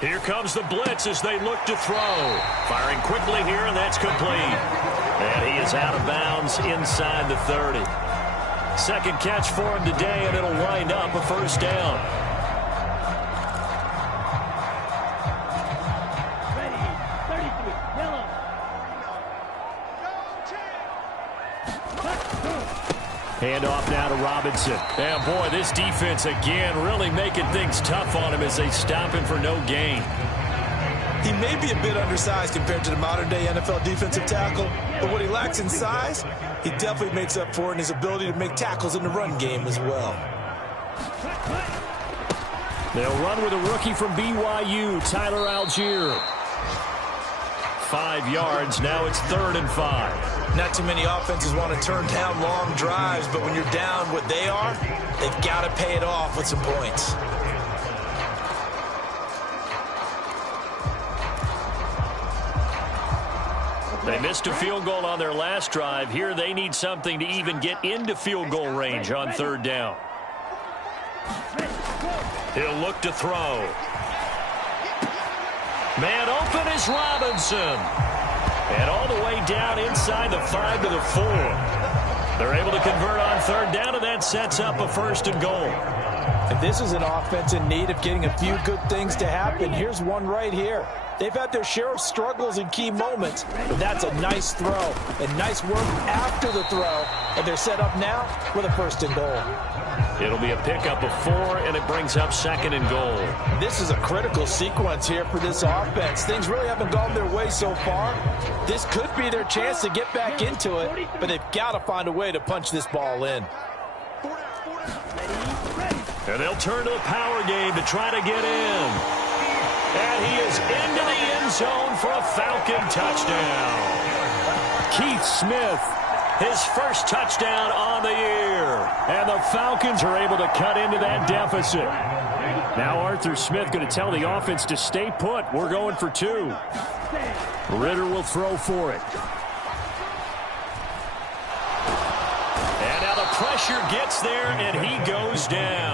Here comes the blitz as they look to throw. Firing quickly here, and that's complete. And he is out of bounds inside the 30. Second catch for him today, and it'll wind up a first down. Hand off now to Robinson. And boy, this defense again really making things tough on him as they stop him for no gain. He may be a bit undersized compared to the modern-day NFL defensive tackle, but what he lacks in size, he definitely makes up for it in his ability to make tackles in the run game as well. They'll run with a rookie from BYU, Tyler Algier. 5 yards, now it's 3rd and 5. Not too many offenses want to turn down long drives, but when you're down what they are, they've got to pay it off with some points. They missed a field goal on their last drive. Here they need something to even get into field goal range on 3rd down. He'll look to throw. Man open is Robinson. And all the way down inside the 5 to the 4. They're able to convert on 3rd down, and that sets up a 1st and goal. And this is an offense in need of getting a few good things to happen. Here's one right here. They've had their share of struggles in key moments, but that's a nice throw and nice work after the throw. And they're set up now with a 1st and goal. It'll be a pickup of 4, and it brings up 2nd and goal. This is a critical sequence here for this offense. Things really haven't gone their way so far. This could be their chance to get back into it, but they've got to find a way to punch this ball in. And they'll turn to the power game to try to get in. And he is into the end zone for a Falcon touchdown. Keith Smith, his first touchdown on the year. And the Falcons are able to cut into that deficit. Now Arthur Smith going to tell the offense to stay put. We're going for 2. Ritter will throw for it. And now the pressure gets there, and he goes down.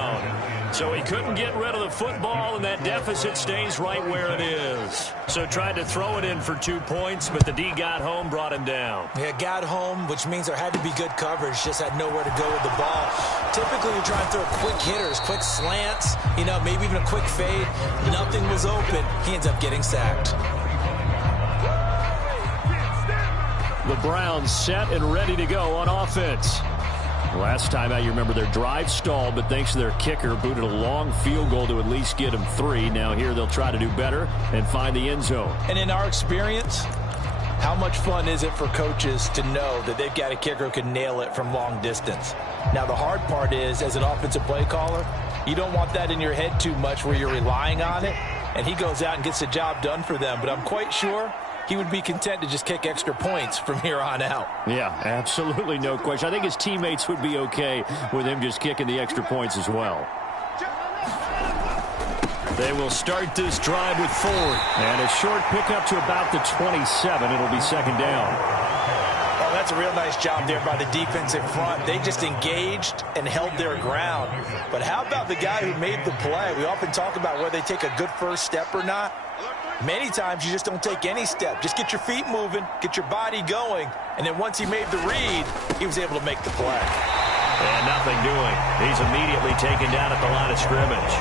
So he couldn't get rid of the football, and that deficit stays right where it is. So tried to throw it in for 2 points, but the D got home, brought him down. Yeah, got home, which means there had to be good coverage, just had nowhere to go with the ball. Typically, you try and throw quick hitters, quick slants, maybe even a quick fade. Nothing was open. He ends up getting sacked. The Browns set and ready to go on offense. Last time out, you remember their drive stalled, but thanks to their kicker, booted a long field goal to at least get them 3. Now here they'll try to do better and find the end zone. And in our experience, how much fun is it for coaches to know that they've got a kicker who can nail it from long distance? Now the hard part is, as an offensive play caller, you don't want that in your head too much where you're relying on it, and he goes out and gets the job done for them. But I'm quite sure he would be content to just kick extra points from here on out. Yeah, absolutely no question. I think his teammates would be okay with him just kicking the extra points as well. They will start this drive with 4. And a short pickup to about the 27. It'll be second down. Oh, that's a real nice job there by the defensive front. They just engaged and held their ground. But how about the guy who made the play? We often talk about whether they take a good first step or not. Many times you just don't take any step. Just get your feet moving, get your body going, and then once he made the read, he was able to make the play. And nothing doing. He's immediately taken down at the line of scrimmage.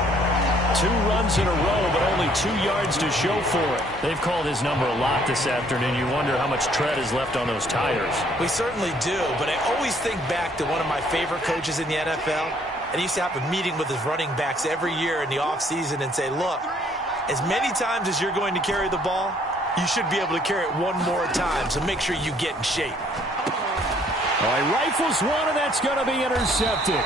2 runs in a row, but only 2 yards to show for it. They've called his number a lot this afternoon. You wonder how much tread is left on those tires. We certainly do, but I always think back to one of my favorite coaches in the NFL, and he used to have a meeting with his running backs every year in the offseason and say, look, as many times as you're going to carry the ball, you should be able to carry it one more time, so make sure you get in shape. All right, rifles one, and that's going to be intercepted.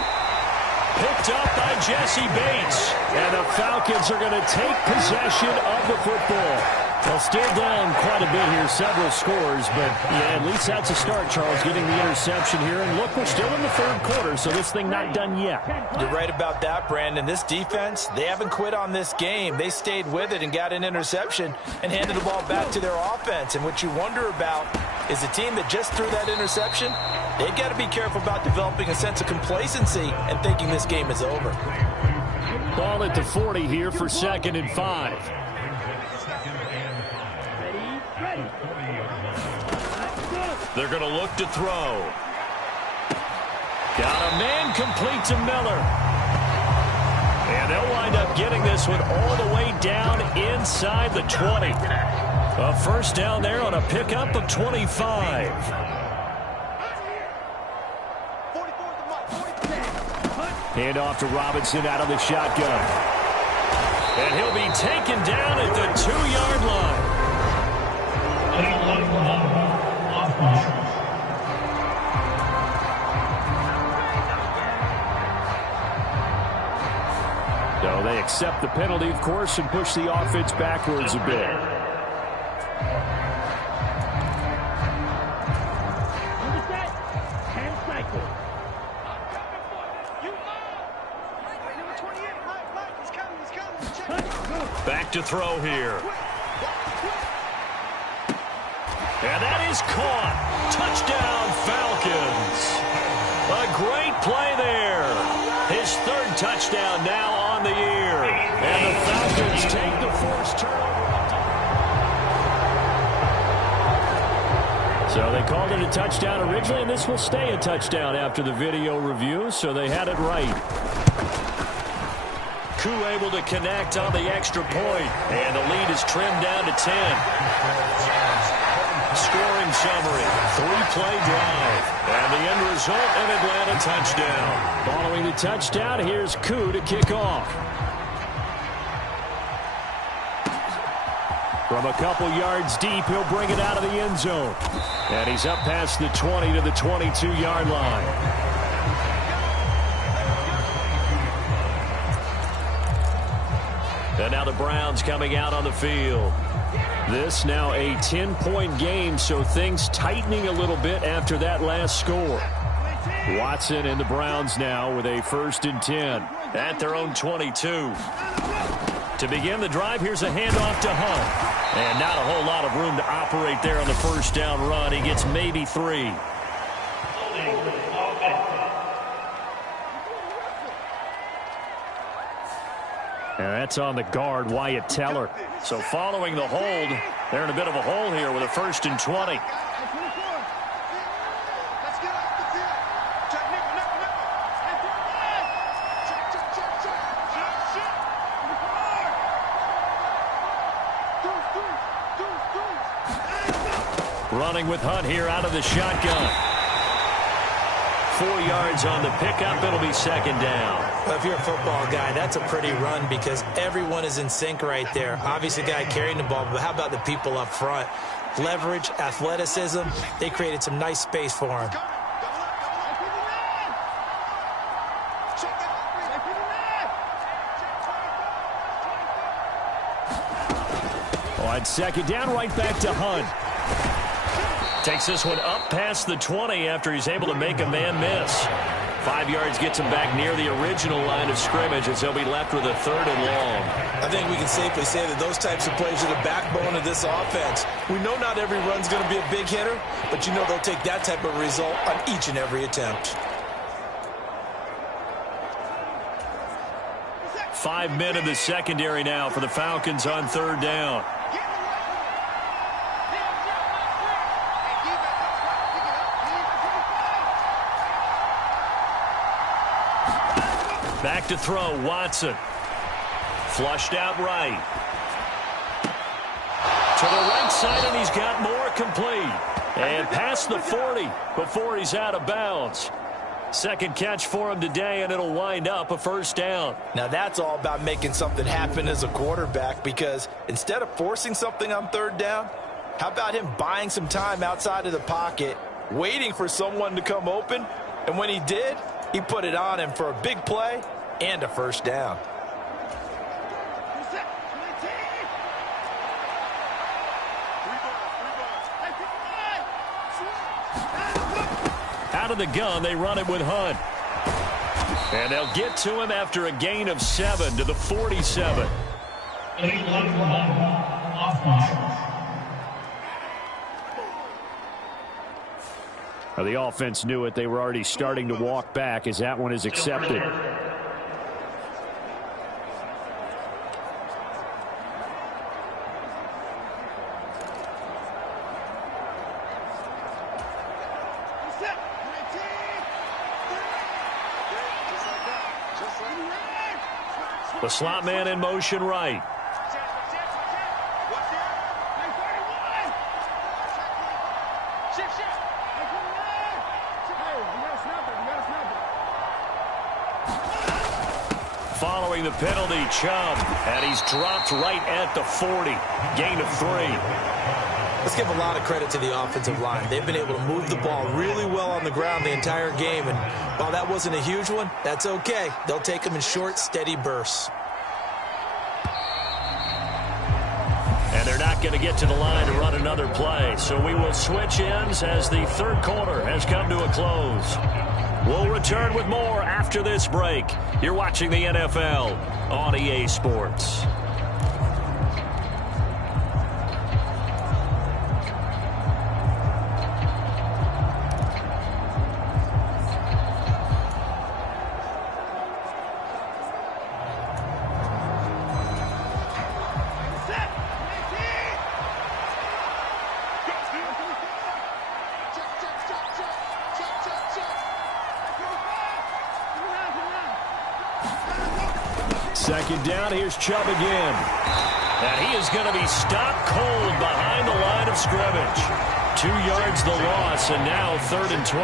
Picked up by Jesse Bates. And the Falcons are going to take possession of the football. They'll still down quite a bit here, several scores, but yeah, at least that's a start, Charles, getting the interception here. And look, we're still in the third quarter, so this thing not done yet. You're right about that, Brandon. This defense, they haven't quit on this game. They stayed with it and got an interception and handed the ball back to their offense. And what you wonder about is a team that just threw that interception, they've got to be careful about developing a sense of complacency and thinking this game is over. Ball at the 40 here for 2nd and 5. They're going to look to throw. Got a man complete to Miller. And they'll wind up getting this one all the way down inside the 20. A first down there on a pickup of 25. Hand off to Robinson out of the shotgun. And he'll be taken down at the 2-yard line. So they accept the penalty, of course, and push the offense backwards a bit. Back to throw here. And that is caught. Touchdown, Falcons. A great play there. His 3rd touchdown now on the year. And the Falcons take the forced turnover. So they called it a touchdown originally, and this will stay a touchdown after the video review, so they had it right. Koo able to connect on the extra point. And the lead is trimmed down to 10. Scoring summary, 3-play drive. And the end result, an Atlanta touchdown. Following the touchdown, here's Koo to kick off. From a couple yards deep, he'll bring it out of the end zone. And he's up past the 20 to the 22-yard line. And now the Browns coming out on the field. This now a 10-point game, so things tightening a little bit after that last score. Watson and the Browns now with a 1st and 10. At their own 22. To begin the drive, here's a handoff to Hunt. And not a whole lot of room to operate there on the first down run. He gets maybe 3. And that's on the guard, Wyatt Teller. So following the hold, they're in a bit of a hole here with a 1st and 20. Running with Hunt here out of the shotgun. 4 yards on the pickup. It'll be 2nd down. Well, if you're a football guy, that's a pretty run because everyone is in sync right there. Obviously, the guy carrying the ball, but how about the people up front? Leverage, athleticism, they created some nice space for him. On second down, right back to Hunt. Takes this one up past the 20 after he's able to make a man miss. 5 yards gets him back near the original line of scrimmage as he'll be left with a 3rd and long. I think we can safely say that those types of plays are the backbone of this offense. We know not every run's going to be a big hitter, but you know they'll take that type of result on each and every attempt. 5 men in the secondary now for the Falcons on 3rd down. Back to throw, Watson. Flushed out right. To the right side, and he's got more complete. And past the 40 before he's out of bounds. Second catch for him today, and it'll wind up a 1st down. Now that's all about making something happen as a quarterback, because instead of forcing something on 3rd down, how about him buying some time outside of the pocket, waiting for someone to come open, and when he did, he put it on him for a big play and a 1st down. Out of the gun, they run it with Hunt. And they'll get to him after a gain of 7 to the 47. Well, the offense knew it. They were already starting to walk back as that one is accepted. The slot man in motion right. Following the penalty, Chubb, and he's dropped right at the 40. Gain of 3. Let's give a lot of credit to the offensive line. They've been able to move the ball really well on the ground the entire game, and while that wasn't a huge one, that's okay. They'll take them in short, steady bursts. And they're not going to get to the line to run another play, so we will switch ends as the 3rd quarter has come to a close. We'll return with more after this break. You're watching the NFL on EA Sports. Second down, here's Chubb again. And he is going to be stopped cold behind the line of scrimmage. 2 yards the loss, and now 3rd and 12.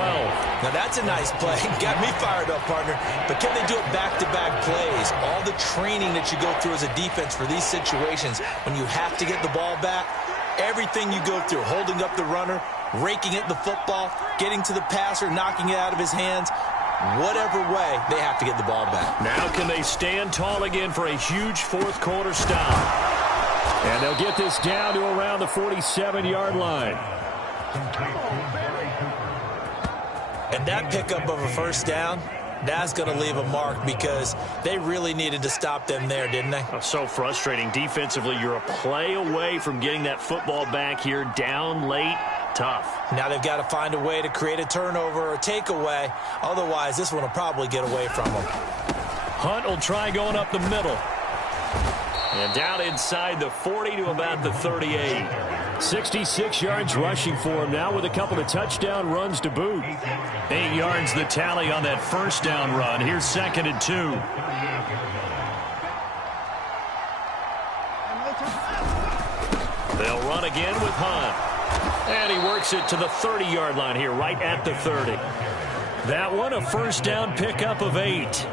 Now that's a nice play. Got me fired up, partner. But can they do it back-to-back plays? All the training that you go through as a defense for these situations, when you have to get the ball back, everything you go through, holding up the runner, raking at the football, getting to the passer, knocking it out of his hands, whatever way, they have to get the ball back. Now can they stand tall again for a huge 4th quarter stop? And they'll get this down to around the 47-yard line. And that pickup of a 1st down, that's going to leave a mark because they really needed to stop them there, didn't they? Oh, so frustrating. Defensively, you're a play away from getting that football back here down late. Tough. Now they've got to find a way to create a turnover or a takeaway. Otherwise, this one will probably get away from them. Hunt will try going up the middle. And down inside the 40 to about the 38. 66 yards rushing for him now with a couple of touchdown runs to boot. 8 yards the tally on that 1st down run. Here's 2nd and 2. They'll run again with Hunt. And he works it to the 30-yard line here, right at the 30. That one, a 1st down pickup of 8.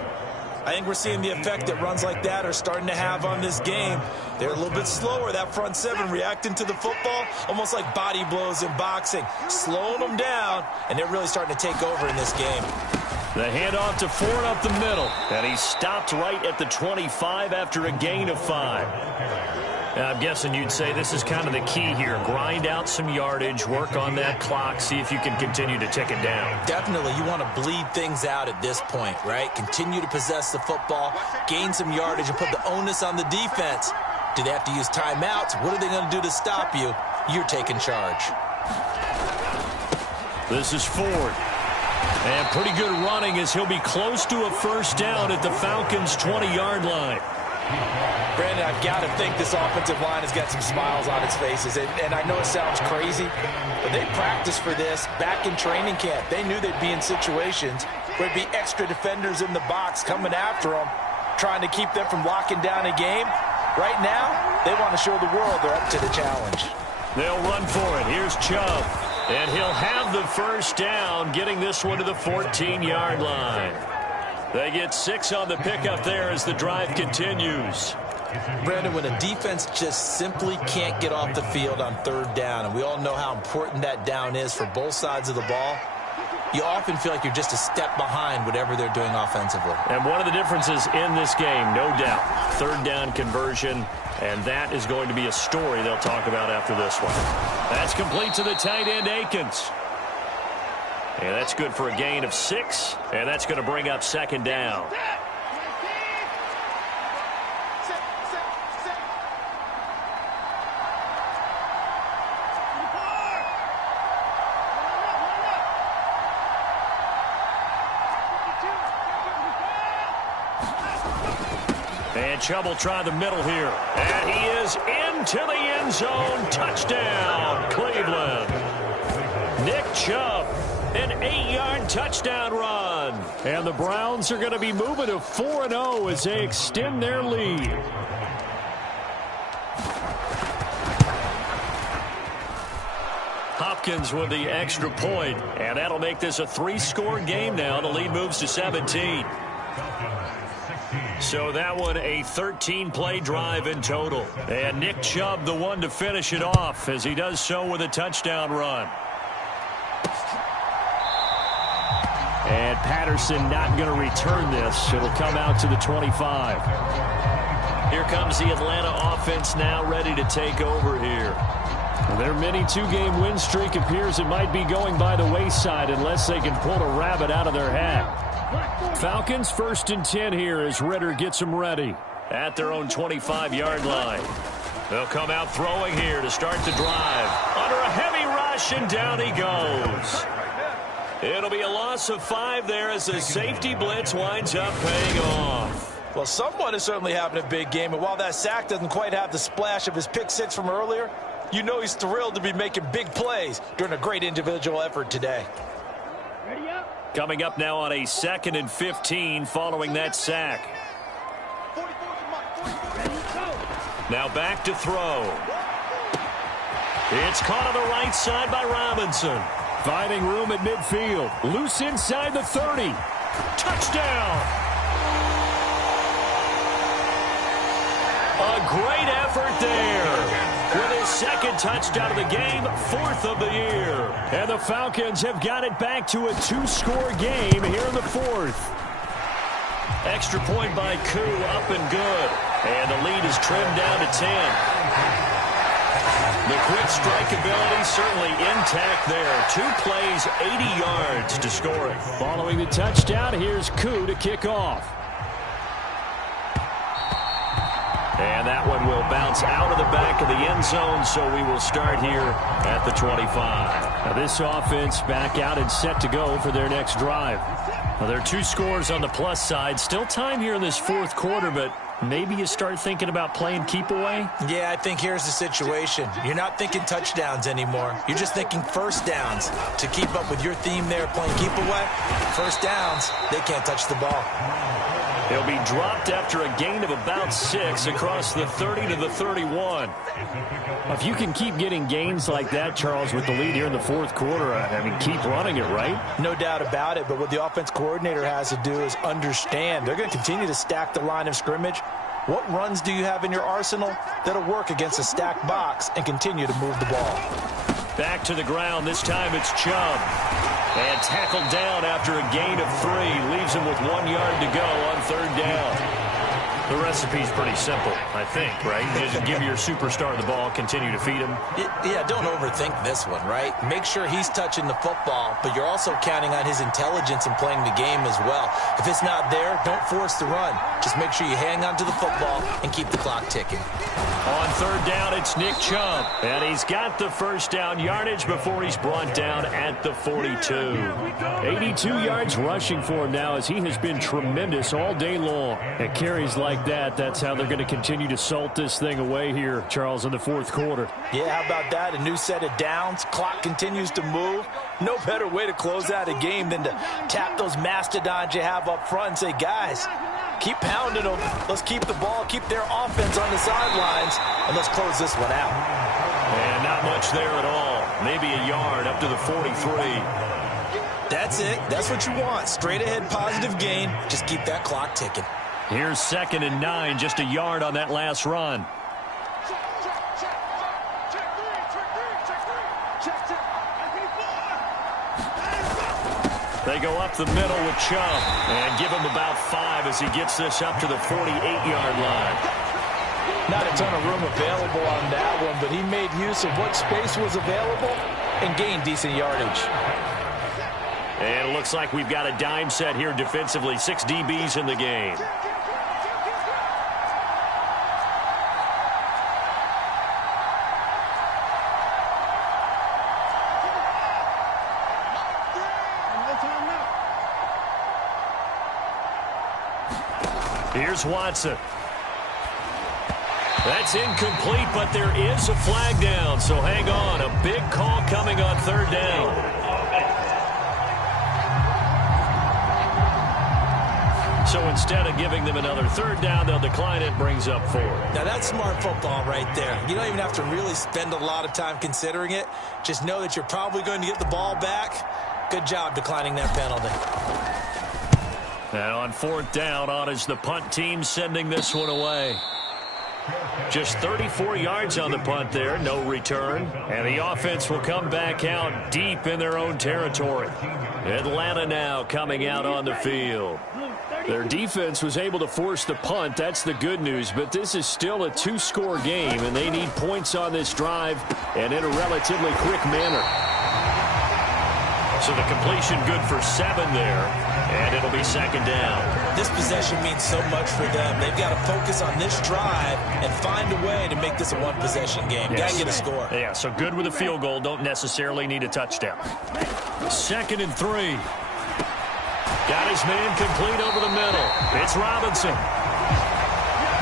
I think we're seeing the effect that runs like that are starting to have on this game. They're a little bit slower, that front 7 reacting to the football, almost like body blows in boxing, slowing them down, and they're really starting to take over in this game. The handoff to Ford up the middle, and he stopped right at the 25 after a gain of 5. I'm guessing you'd say this is kind of the key here. Grind out some yardage, work on that clock, see if you can continue to tick it down. Definitely, you want to bleed things out at this point, right? Continue to possess the football, gain some yardage, and put the onus on the defense. Do they have to use timeouts? What are they going to do to stop you? You're taking charge. This is Ford. And pretty good running as he'll be close to a first down at the Falcons' 20-yard line. Brandon, I've got to think this offensive line has got some smiles on its faces. And I know it sounds crazy, but they practiced for this back in training camp. They knew they'd be in situations where there'd be extra defenders in the box coming after them, trying to keep them from locking down a game. Right now, they want to show the world they're up to the challenge. They'll run for it. Here's Chubb. And he'll have the first down, getting this one to the 14-yard line. They get 6 on the pickup there as the drive continues. Brandon, when a defense just simply can't get off the field on third down, and we all know how important that down is for both sides of the ball, you often feel like you're just a step behind whatever they're doing offensively. And one of the differences in this game, no doubt, third down conversion, and that is going to be a story they'll talk about after this one. That's complete to the tight end, Akins. And that's good for a gain of 6, and that's going to bring up second down. And Chubb will try the middle here. And he is into the end zone. Touchdown, Cleveland. Nick Chubb, an 8-yard touchdown run. And the Browns are going to be moving to 4-0 as they extend their lead. Hopkins with the extra point, and that'll make this a 3-score game now. The lead moves to 17. So that one a 13-play drive in total. And Nick Chubb the one to finish it off as he does so with a touchdown run. And Patterson not going to return this. It'll come out to the 25. Here comes the Atlanta offense now ready to take over here. Their mini 2-game win streak appears it might be going by the wayside unless they can pull a rabbit out of their hat. Falcons 1st and 10 here as Ritter gets them ready at their own 25-yard line. They'll come out throwing here to start the drive. Under a heavy rush, and down he goes. It'll be a loss of 5 there as the safety blitz winds up paying off. Well, someone is certainly having a big game, and while that sack doesn't quite have the splash of his pick 6 from earlier, you know he's thrilled to be making big plays during a great individual effort today. Coming up now on a 2nd and 15 following that sack. Now back to throw. It's caught on the right side by Robinson. Finding room at midfield. Loose inside the 30. Touchdown! A great effort there. With his 2nd touchdown of the game, 4th of the year. And the Falcons have got it back to a 2-score game here in the 4th. Extra point by Koo, up and good. And the lead is trimmed down to 10. The quick strike ability certainly intact there. 2 plays, 80 yards to score it. Following the touchdown, here's Koo to kick off. And that one will bounce out of the back of the end zone, so we will start here at the 25. Now this offense back out and set to go for their next drive. Now there are 2 scores on the plus side. Still time here in this 4th quarter, but maybe you start thinking about playing keep away? Yeah, I think here's the situation. You're not thinking touchdowns anymore. You're just thinking first downs. To keep up with your theme there, playing keep away, first downs, they can't touch the ball. He'll be dropped after a gain of about 6 across the 30 to the 31. If you can keep getting gains like that, Charles, with the lead here in the 4th quarter, I mean, keep running it, right? No doubt about it, but what the offense coordinator has to do is understand. They're going to continue to stack the line of scrimmage. What runs do you have in your arsenal that'll work against a stacked box and continue to move the ball? Back to the ground. This time it's Chubb. And tackled down after a gain of 3. Leaves him with 1 yard to go on 3rd down. The recipe's pretty simple, I think, right? You just give your superstar the ball, continue to feed him. Yeah, don't overthink this one, right? Make sure he's touching the football, but you're also counting on his intelligence in playing the game as well. If it's not there, don't force the run. Just make sure you hang on to the football and keep the clock ticking. On third down, it's Nick Chubb. And he's got the first down yardage before he's brought down at the 42. 82 yards rushing for him now as he has been tremendous all day long. At carries like that's how they're going to continue to salt this thing away here, Charles, in the fourth quarter. Yeah, how about that? A new set of downs. Clock continues to move. No better way to close out a game than to tap those mastodons you have up front and say, guys, keep pounding them. Let's keep the ball, keep their offense on the sidelines, and let's close this one out. And not much there at all. Maybe a yard up to the 43. That's it. That's what you want. Straight ahead positive gain. Just keep that clock ticking. Here's 2nd and 9, just a yard on that last run. They go up the middle with Chubb and give him about 5 as he gets this up to the 48-yard line. Not a ton of room available on that one, but he made use of what space was available and gained decent yardage. And it looks like we've got a dime set here defensively. 6 DBs in the game. Here's Watson. That's incomplete, but there is a flag down, so hang on. A big call coming on third down. So instead of giving them another third down, they'll decline it, brings up 4. Now that's smart football right there. You don't even have to really spend a lot of time considering it. Just know that you're probably going to get the ball back. Good job declining that penalty. And on 4th down, on is the punt team sending this one away. Just 34 yards on the punt there, no return. And the offense will come back out deep in their own territory. Atlanta now coming out on the field. Their defense was able to force the punt. That's the good news. But this is still a 2-score game, and they need points on this drive and in a relatively quick manner. So the completion good for 7 there, and it'll be 2nd down. This possession means so much for them. They've got to focus on this drive and find a way to make this a one-possession game. Yes. Got to get a score. Yeah, so good with a field goal. Don't necessarily need a touchdown. 2nd and 3. Got his man complete over the middle. It's Robinson.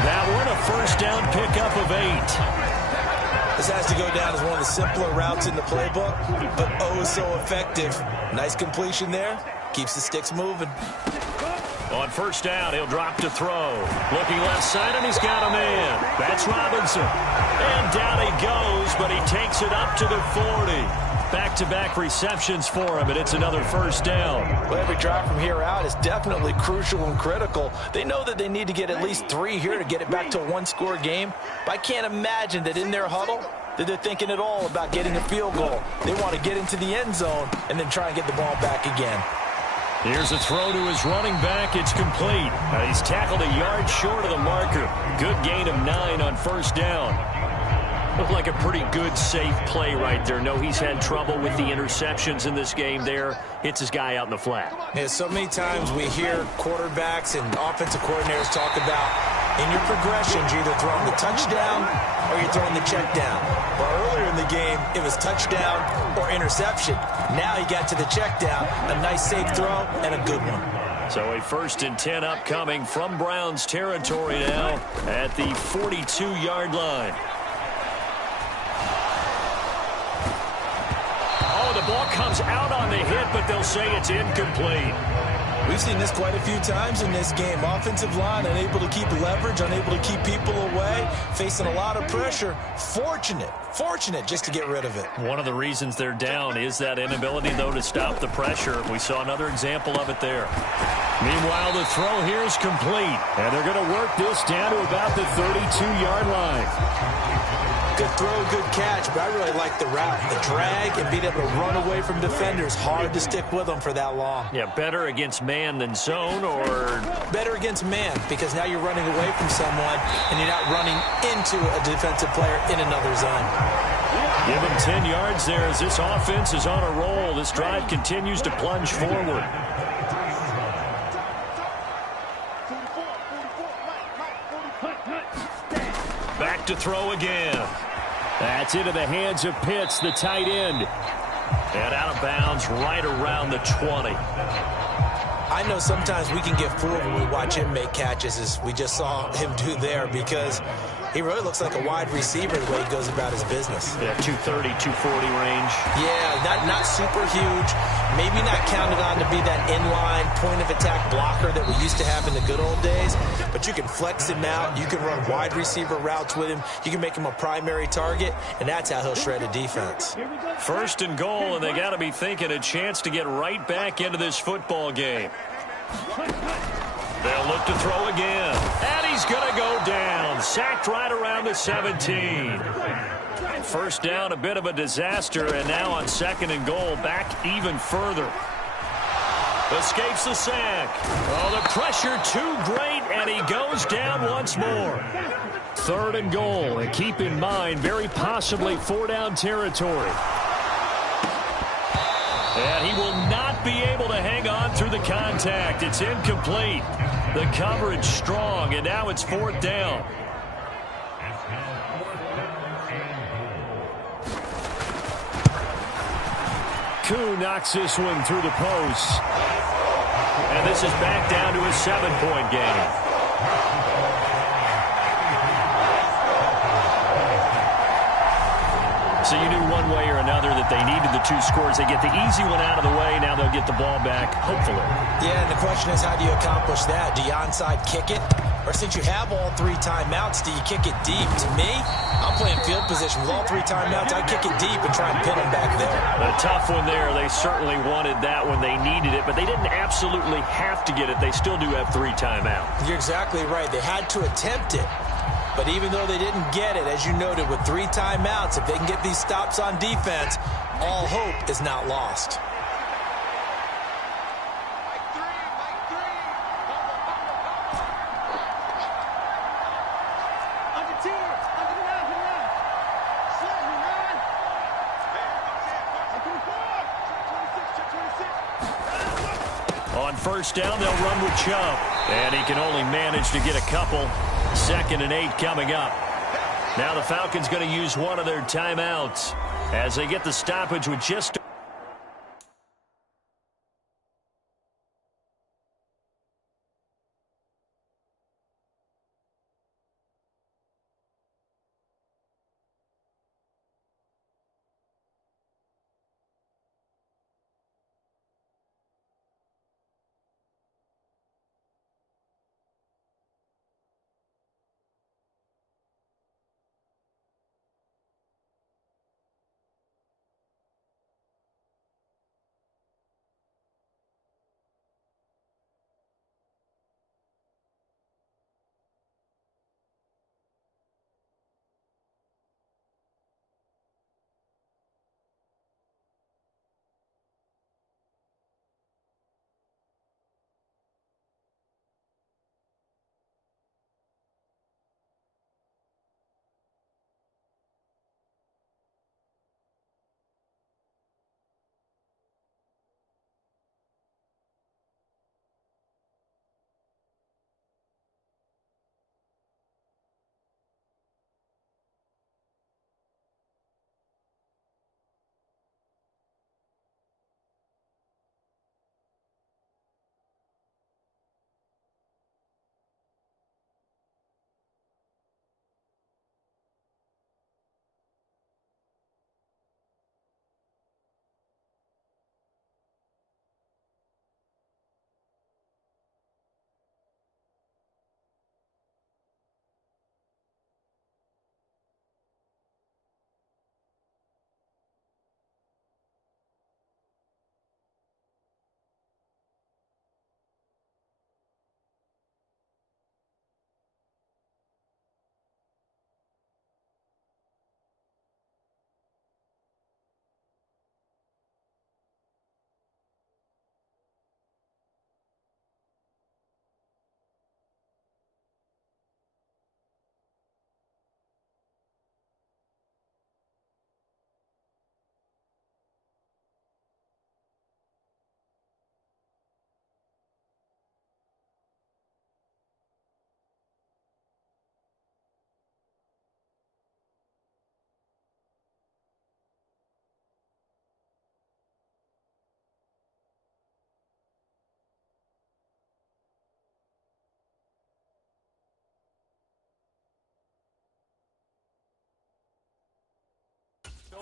That one a first down pickup of 8. This has to go down as one of the simpler routes in the playbook, but oh so effective. Nice completion there. Keeps the sticks moving. On first down, he'll drop to throw. Looking left side, and he's got a man. That's Robinson. And down he goes, but he takes it up to the 40. Back-to-back receptions for him, and it's another first down. Well, every drive from here out is definitely crucial and critical. They know that they need to get at least 3 here to get it back to a one-score game. But I can't imagine that in their huddle that they're thinking at all about getting a field goal. They want to get into the end zone and then try and get the ball back again. Here's a throw to his running back. It's complete. He's tackled a yard short of the marker. Good gain of 9 on first down. Looked like a pretty good, safe play right there. No, he's had trouble with the interceptions in this game there. Hits his guy out in the flat. Yeah, so many times we hear quarterbacks and offensive coordinators talk about in your progressions, you're either throwing the touchdown or you're throwing the check down. Well, earlier in the game, it was touchdown or interception. Now he got to the check down, a nice safe throw, and a good one. So a 1st and 10 upcoming from Browns territory now at the 42-yard line. Oh, the ball comes out on the hit, but they'll say it's incomplete. We've seen this quite a few times in this game. Offensive line unable to keep leverage, unable to keep people away, facing a lot of pressure. Fortunate just to get rid of it. One of the reasons they're down is that inability, though, to stop the pressure. We saw another example of it there. Meanwhile, the throw here is complete, and they're going to work this down to about the 32-yard line. Good throw, good catch, but I really like the route. The drag and being able to run away from defenders. Hard to stick with them for that long. Yeah, better against man than zone, or? Better against man, because now you're running away from someone and you're not running into a defensive player in another zone. Give him 10 yards there as this offense is on a roll. This drive continues to plunge forward. Back to throw again. That's into the hands of Pitts, the tight end. And out of bounds right around the 20. I know sometimes we can get fooled when we watch him make catches, as we just saw him do there, because he really looks like a wide receiver the way he goes about his business. Yeah, 230, 240 range. Yeah, not super huge. Maybe not counted on to be that inline point-of-attack blocker that we used to have in the good old days, but you can flex him out. You can run wide receiver routes with him. You can make him a primary target, and that's how he'll shred a defense. First and goal, and they got to be thinking a chance to get right back into this football game. They'll look to throw again. And he's going to go down. Sacked right around the 17. First down, a bit of a disaster, and now on second and goal, back even further. Escapes the sack. Oh, the pressure too great, and he goes down once more. Third and goal, and keep in mind, very possibly 4-down territory. And he will not be able to hang on through the contact. It's incomplete. The coverage strong, and now it's 4th down. Koo knocks this one through the post. And this is back down to a 7-point game. So you knew one way or another that they needed the 2 scores. They get the easy one out of the way. Now they'll get the ball back, hopefully. Yeah, and the question is, how do you accomplish that? Do you onside kick it? Or since you have all 3 timeouts, do you kick it deep? To me, I'm playing field position with all 3 timeouts. I kick it deep and try and pin them back there. A tough one there. They certainly wanted that when they needed it, but they didn't absolutely have to get it. They still do have 3 timeouts. You're exactly right. They had to attempt it. But even though they didn't get it, as you noted, with 3 timeouts, if they can get these stops on defense, all hope is not lost. On first down, they'll run with Chubb. And he can only manage to get a couple. 2nd and 8 coming up. Now the Falcons going to use one of their timeouts as they get the stoppage with just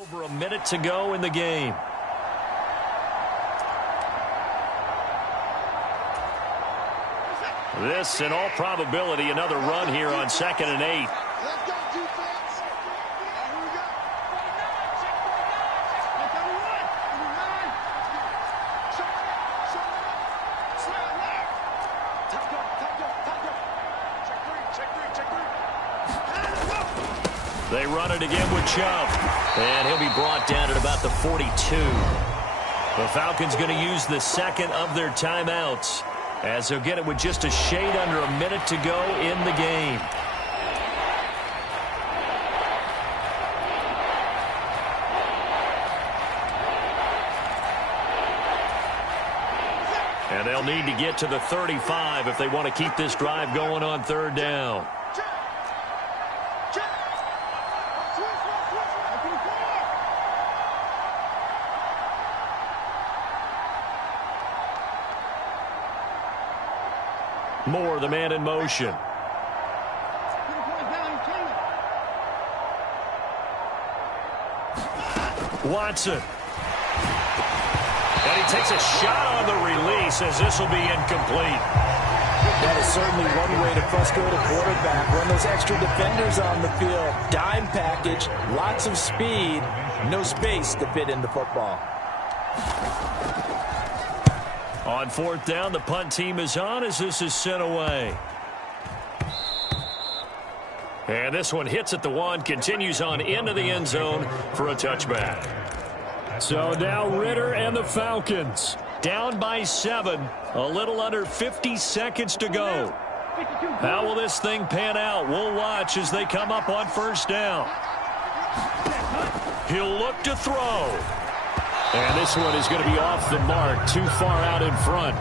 Over a minute to go in the game. This, in all probability, another run here on 2nd and 8. Let's go, defense. Here we go. They run it again with Chubb. And he'll be brought down at about the 42. The Falcons going to use the second of their timeouts, as they'll get it with just a shade under a minute to go in the game. And they'll need to get to the 35 if they want to keep this drive going on 3rd down. Moore, the man in motion. Watson. And he takes a shot on the release, as this will be incomplete. That is certainly one way to frustrate a quarterback. Run those extra defenders on the field. Dime package, lots of speed, no space to fit in the football. On 4th down, the punt team is on as this is sent away. And this one hits at the 1, continues on into the end zone for a touchback. So now Ritter and the Falcons down by 7, a little under 50 seconds to go. How will this thing pan out? We'll watch as they come up on 1st down. He'll look to throw. And this one is going to be off the mark, too far out in front.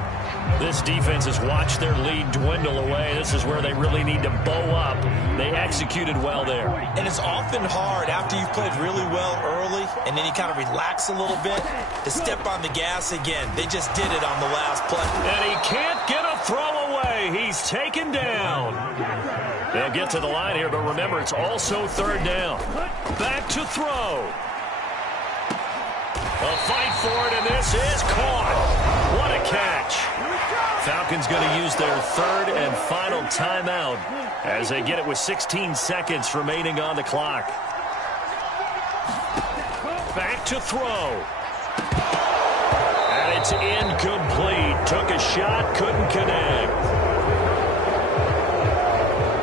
This defense has watched their lead dwindle away. This is where they really need to bow up. They executed well there. And it's often hard after you've played really well early and then you kind of relax a little bit to step on the gas again. They just did it on the last play. And he can't get a throw away. He's taken down. They'll get to the line here, but remember, it's also 3rd down. Back to throw. A fight for it, and this is caught. What a catch. Falcons going to use their 3rd and final timeout as they get it with 16 seconds remaining on the clock. Back to throw. And it's incomplete. Took a shot, couldn't connect.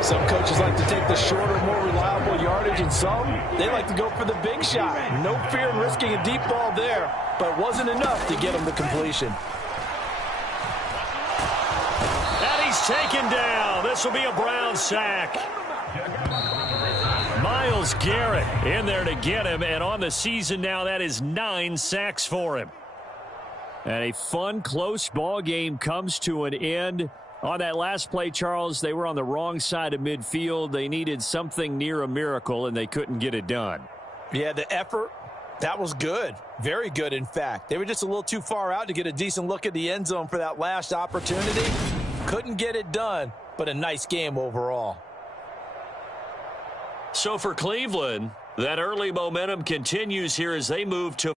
Some coaches like to take the shorter, more reliable yardage, and some, they like to go for the big shot. No fear in risking a deep ball there, but it wasn't enough to get him to completion. And he's taken down. This will be a Brown sack. Myles Garrett in there to get him, and on the season now, that is 9 sacks for him. And a fun, close ball game comes to an end. On that last play, Charles, they were on the wrong side of midfield. They needed something near a miracle, and they couldn't get it done. Yeah, the effort, that was good. Very good, in fact. They were just a little too far out to get a decent look at the end zone for that last opportunity. Couldn't get it done, but a nice game overall. So for Cleveland, that early momentum continues here as they move to